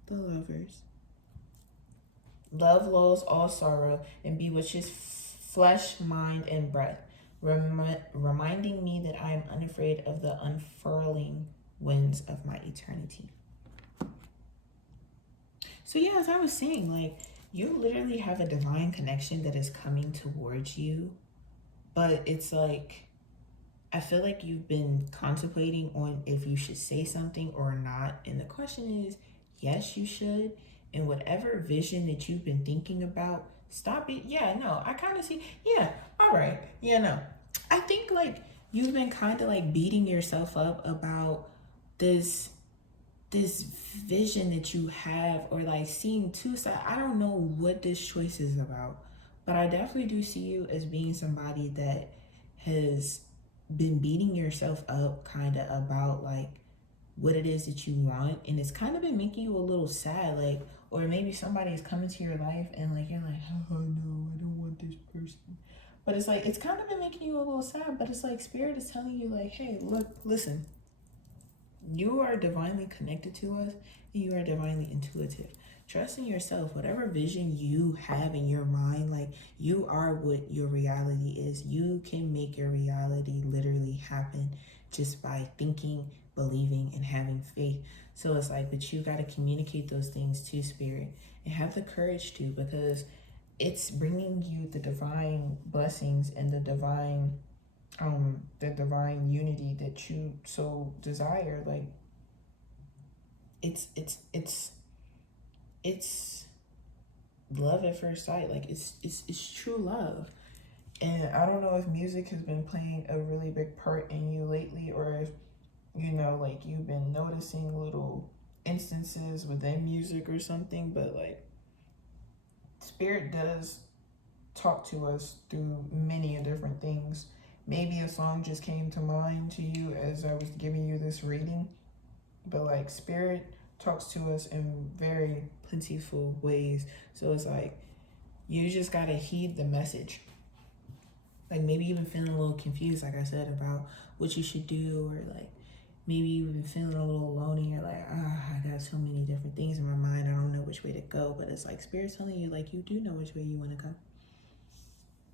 the Lovers. Love lulls all sorrow and bewitches flesh, mind, and breath, reminding me that I am unafraid of the unfurling winds of my eternity. So yeah, as I was saying, like, you literally have a divine connection that is coming towards you, but it's like, I feel like you've been contemplating on if you should say something or not. And the question is, yes, you should. And whatever vision that you've been thinking about, stop it. Yeah, no, I kind of see. Yeah, all right. Yeah, no. I think like you've been kind of like beating yourself up about this vision that you have, or like seeing two sides. I don't know what this choice is about, but I definitely do see you as being somebody that has been beating yourself up kind of about like what it is that you want, and it's kind of been making you a little sad, like, or maybe somebody is coming to your life and like you're like, oh no, I don't want this person, but it's like it's kind of been making you a little sad, but it's like Spirit is telling you like, hey, look, listen, you are divinely connected to us and you are divinely intuitive. Trust in yourself. Whatever vision you have in your mind, like, you are what your reality is. You can make your reality literally happen just by thinking, believing, and having faith. So it's like, but you got to communicate those things to Spirit and have the courage to, because it's bringing you the divine blessings and the divine unity that you so desire. Like, it's love at first sight. Like, it's true love. And I don't know if music has been playing a really big part in you lately, or if, you know, like, you've been noticing little instances within music or something, but like, Spirit does talk to us through many different things. Maybe a song just came to mind to you as I was giving you this reading, but like, Spirit talks to us in very plentiful ways. So it's like, you just gotta heed the message. Like, maybe you've been feeling a little confused, like I said, about what you should do, or like maybe you've been feeling a little alone and you're like, I got so many different things in my mind, I don't know which way to go. But it's like Spirit's telling you, like, you do know which way you want to go.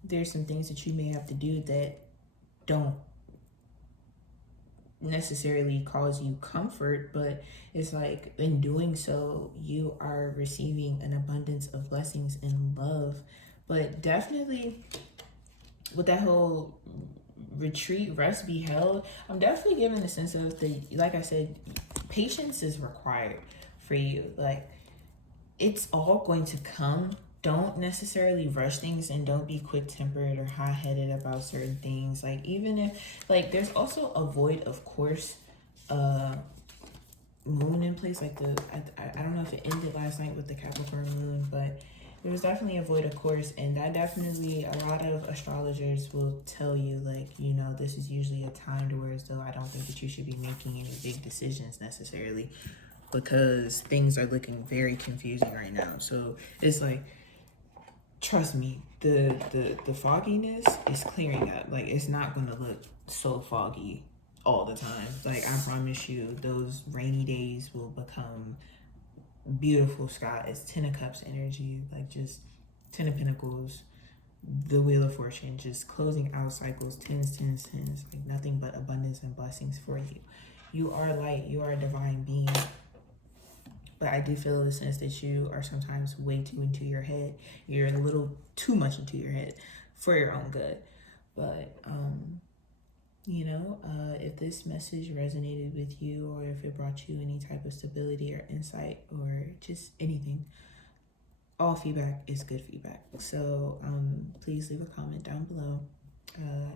There's some things that you may have to do that don't necessarily cause you comfort, but it's like, in doing so, you are receiving an abundance of blessings and love. But definitely with that whole retreat, rest, be held, I'm definitely giving the sense of like I said, patience is required for you. Like, it's all going to come. Don't necessarily rush things, and don't be quick-tempered or high-headed about certain things. Like, even if, like, there's also a void, of course, moon in place. Like, I don't know if it ended last night with the Capricorn moon, but there was definitely a void, of course, and that definitely, a lot of astrologers will tell you, like, you know, this is usually a time to where, as though, I don't think that you should be making any big decisions necessarily, because things are looking very confusing right now. So it's like, trust me, the fogginess is clearing up. Like, it's not gonna look so foggy all the time. Like, I promise you, those rainy days will become beautiful skies. 10 of Cups energy, like, just 10 of Pentacles, the Wheel of Fortune, just closing out cycles, tens, like nothing but abundance and blessings for you. You are light, you are a divine being. But I do feel the sense that you are sometimes way too into your head. You're a little too much into your head for your own good. But, you know, if this message resonated with you, or if it brought you any type of stability or insight or just anything, all feedback is good feedback. So please leave a comment down below.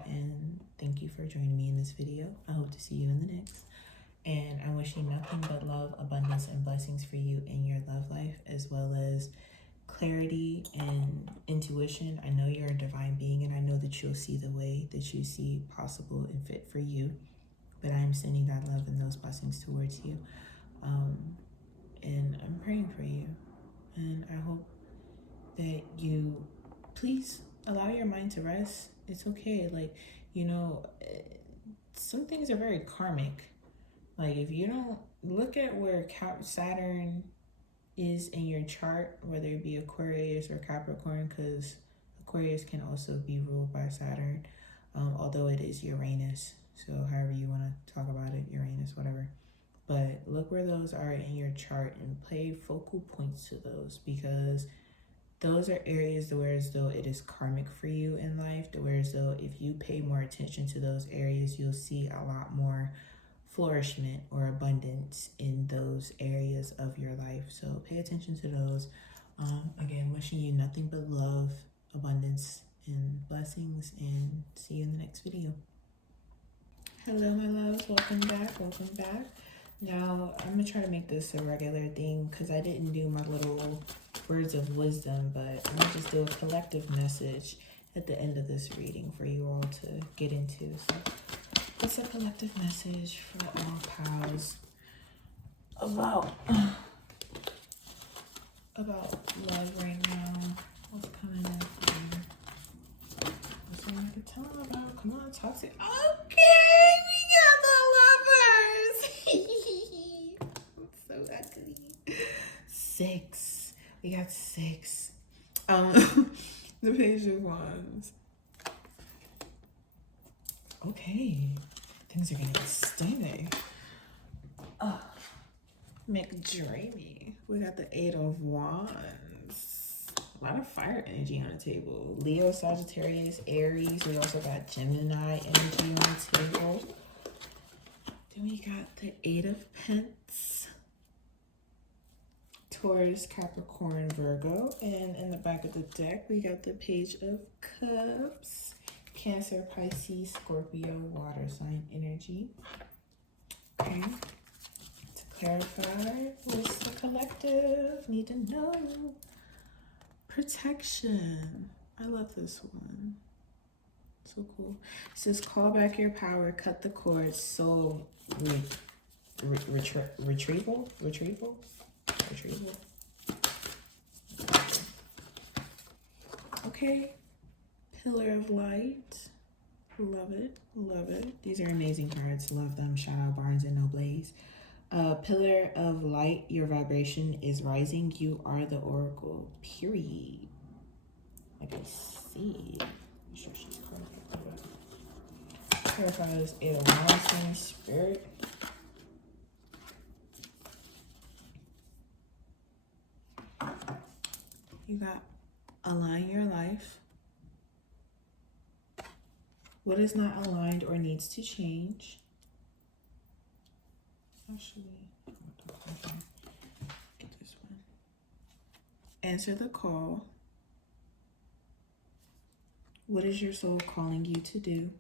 And thank you for joining me in this video. I hope to see you in the next. And I'm wishing nothing but love, abundance, and blessings for you in your love life, as well as clarity and intuition. I know you're a divine being, and I know that that you'll see the way that you see possible and fit for you. But I am sending that love and those blessings towards you. And I'm praying for you. And I hope that you please allow your mind to rest. It's okay. Like, you know, some things are very karmic. Like, if you don't look at where Saturn is in your chart, whether it be Aquarius or Capricorn, because Aquarius can also be ruled by Saturn, although it is Uranus. So however you want to talk about it, Uranus, whatever. But look where those are in your chart and pay focal points to those, because those are areas where as though it is karmic for you in life, whereas though if you pay more attention to those areas, you'll see a lot more flourishment or abundance in those areas of your life. So pay attention to those. Again, wishing you nothing but love, abundance, and blessings, and see you in the next video. Hello, my loves. Welcome back. Welcome back. Now, I'm going to try to make this a regular thing because I didn't do my little words of wisdom, but I'm going to just do a collective message at the end of this reading for you all to get into. So it's a collective message for all pals about love right now. What's coming in for you? What's something I can tell them about? Come on, talk to. Okay, we got the lovers. I'm so ugly. 6. We got 6. The Page of Wands. Okay, things are gonna get steamy. McDreamy. We got the 8 of Wands. A lot of fire energy on the table. Leo, Sagittarius, Aries. We also got Gemini energy on the table. Then we got the 8 of Pence. Taurus, Capricorn, Virgo. And in the back of the deck, we got the Page of Cups. Cancer, Pisces, Scorpio, water sign energy. Okay. To clarify, what's the collective need to know? Protection. I love this one. So cool. It says, call back your power, cut the cords, soul retrieval. Okay. Pillar of Light. Love it. Love it. These are amazing cards. Love them. Shout out Barnes and Nobles. Pillar of Light. Your vibration is rising. You are the oracle. Period. Like I see. I'm sure she's correct. Clarifies 8 of Wands, Spirit. You got align your life. What is not aligned or needs to change? Actually, get this one. Answer the call. What is your soul calling you to do?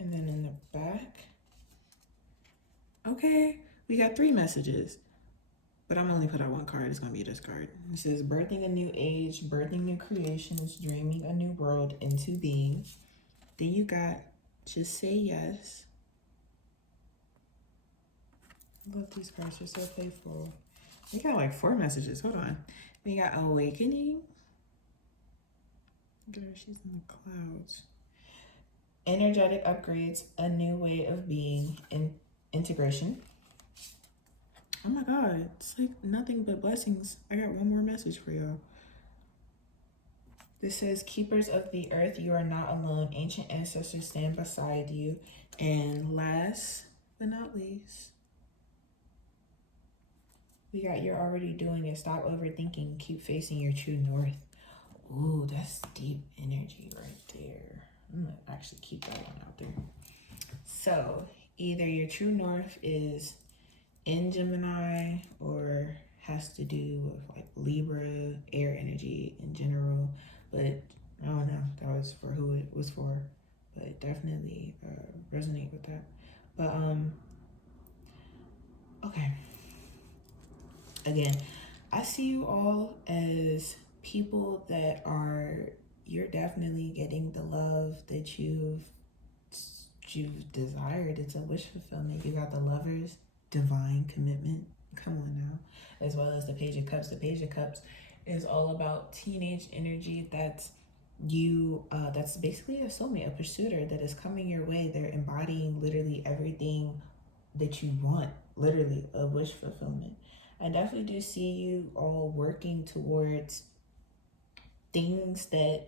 And then in the back, okay, we got 3 messages, but I'm only put out 1 card. It's gonna be this card. It says, birthing a new age, birthing new creations, dreaming a new world into being. Then you got, just say yes. I love these cards, they're so playful. We got like 4 messages, hold on. We got awakening. Look at her, she's in the clouds. Energetic upgrades, a new way of being, and integration. Oh my God, it's like nothing but blessings. I got 1 more message for y'all. This says, keepers of the earth, you are not alone. Ancient ancestors stand beside you. And last but not least, we got you're already doing it. Stop overthinking. Keep facing your true north. Ooh, that's deep energy right there. I'm gonna actually keep that one out there. So either your true north is in Gemini or has to do with like Libra, air energy in general. But I don't know, that was for who it was for, but definitely resonate with that. But okay, again, I see you all as people that are you're definitely getting the love that you've desired. It's a wish fulfillment. You got the Lovers, divine commitment. Come on now. As well as the Page of Cups. The Page of Cups is all about teenage energy. That's you. That's basically a soulmate, a pursuer that is coming your way. They're embodying literally everything that you want. Literally a wish fulfillment. I definitely do see you all working towards things that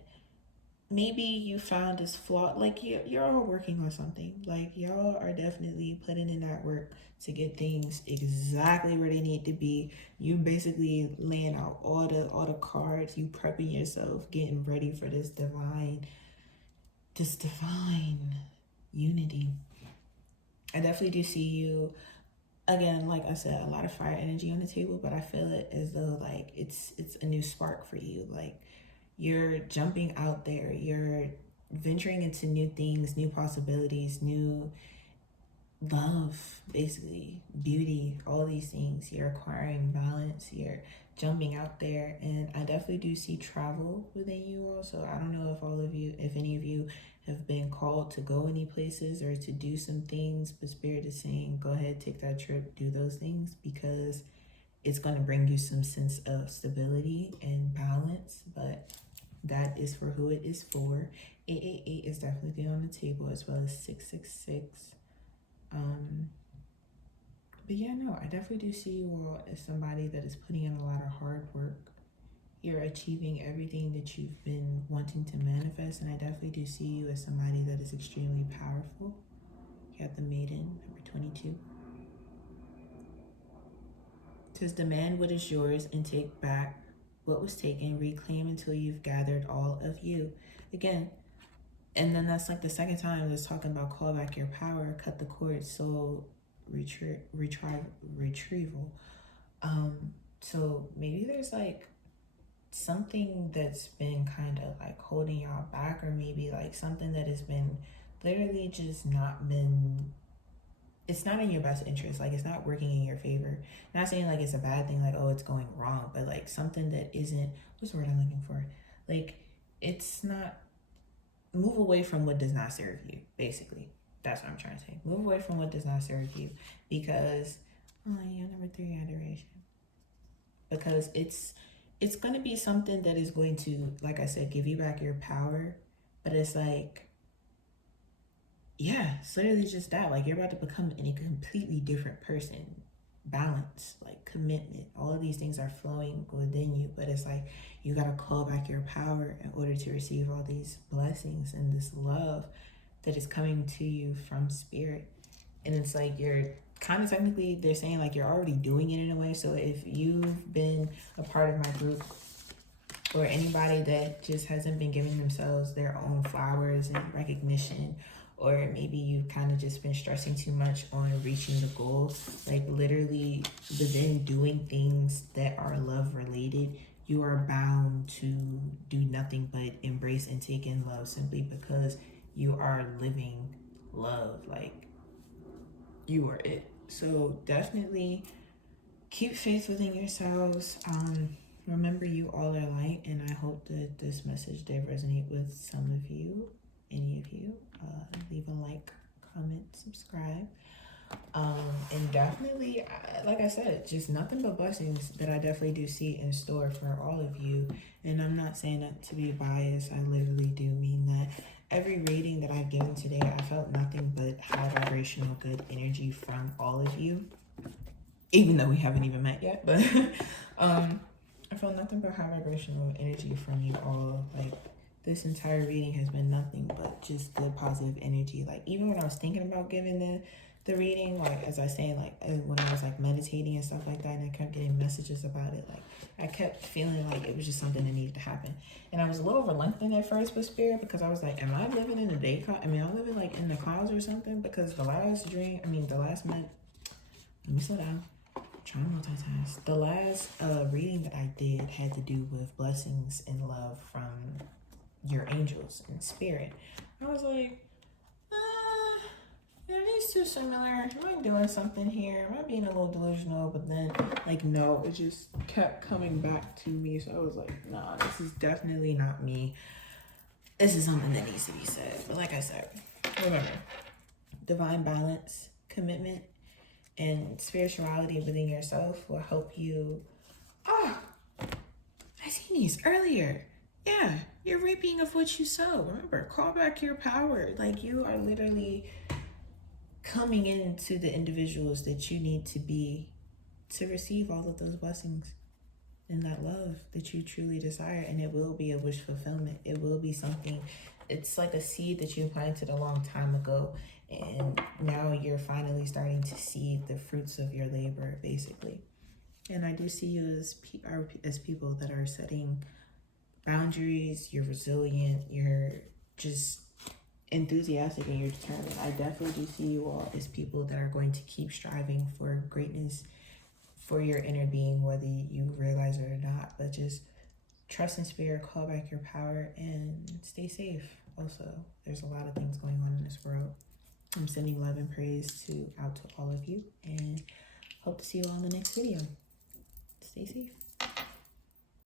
maybe you found is flawed. Like you're all working on something. Like y'all are definitely putting in that work to get things exactly where they need to be. You basically laying out all the cards, you prepping yourself, getting ready for this divine unity. I definitely do see you, again, like I said, a lot of fire energy on the table, but I feel it as though like it's a new spark for you. Like you're jumping out there, you're venturing into new things, new possibilities, new love, basically beauty, all these things. You're acquiring balance, you're jumping out there, and I definitely do see travel within you also. I don't know if any of you have been called to go any places or to do some things, but Spirit is saying go ahead, take that trip, do those things, because it's going to bring you some sense of stability and balance. But that is for who it is for. 888 is definitely on the table, as well as 666. But yeah, no, I definitely do see you all as somebody that is putting in a lot of hard work. You're achieving everything that you've been wanting to manifest, and I definitely do see you as somebody that is extremely powerful. You got the Maiden, number 22. It says, demand what is yours and take back what was taken. Reclaim until you've gathered all of you. Again, and then that's like the second time it's talking about call back your power, cut the cord, soul retrieval. So maybe there's like something that's been kind of like holding y'all back, or maybe like something that has been literally just not been, it's not in your best interest. Like it's not working in your favor. Not saying like it's a bad thing, like, oh, it's going wrong, but like something that isn't, what's the word I'm looking for? Like it's not, move away from what does not serve you, basically. That's what I'm trying to say. Move away from what does not serve you, because, oh yeah, number 3, adoration. Because it's going to be something that is going to, like I said, give you back your power. But it's like, yeah, it's literally just that. Like you're about to become a completely different person. Balance, like commitment, all of these things are flowing within you, but it's like you got to call back your power in order to receive all these blessings and this love that is coming to you from Spirit. And it's like you're kind of technically, they're saying like you're already doing it in a way. So if you've been a part of my group, or anybody that just hasn't been giving themselves their own flowers and recognition, or maybe you've kind of just been stressing too much on reaching the goal, like literally within doing things that are love related, you are bound to do nothing but embrace and take in love, simply because you are living love. Like you are it. So definitely keep faith within yourselves. Remember, you all are light, and I hope that this message did resonate with some of you, any of you. Leave a like, comment, subscribe. And definitely, like I said, just nothing but blessings that I definitely do see in store for all of you. And I'm not saying that to be biased. I literally do mean that. Every reading that I've given today, I felt nothing but high vibrational good energy from all of you. Even though we haven't even met yet, but I felt nothing but high vibrational energy from you all. Like this entire reading has been nothing but just good positive energy. Like even when I was thinking about giving the reading, like as I was saying, like when I was like meditating and stuff like that, and I kept getting messages about it, like I kept feeling like it was just something that needed to happen. And I was a little reluctant at first with Spirit, because I was like, am I living in the day? I mean, I'm living like in the clouds or something, because the last let me slow down. Trying to multitask. The last reading that I did had to do with blessings and love from your angels and Spirit. I was like, are these two similar? Am I doing something here? Am I being a little delusional? But then, like, no, it just kept coming back to me. So I was like, nah, this is definitely not me. this is something that needs to be said. But like I said, remember, divine balance, commitment, and spirituality within yourself will help you. Oh, I seen these earlier. Yeah, you're reaping of what you sow. Remember, call back your power. Like, you are literally coming into the individuals that you need to be to receive all of those blessings and that love that you truly desire. And it will be a wish fulfillment. It will be something, it's like a seed that you planted a long time ago, and now you're finally starting to see the fruits of your labor, basically. And I do see you as people that are setting boundaries. You're resilient, you're just enthusiastic, and you're determined. I definitely do see you all as people that are going to keep striving for greatness for your inner being, whether you realize it or not. But just trust in spirit, call back your power, and stay safe. Also, there's a lot of things going on in this world. I'm sending love and praise out to all of you, and hope to see you all in the next video. Stay safe.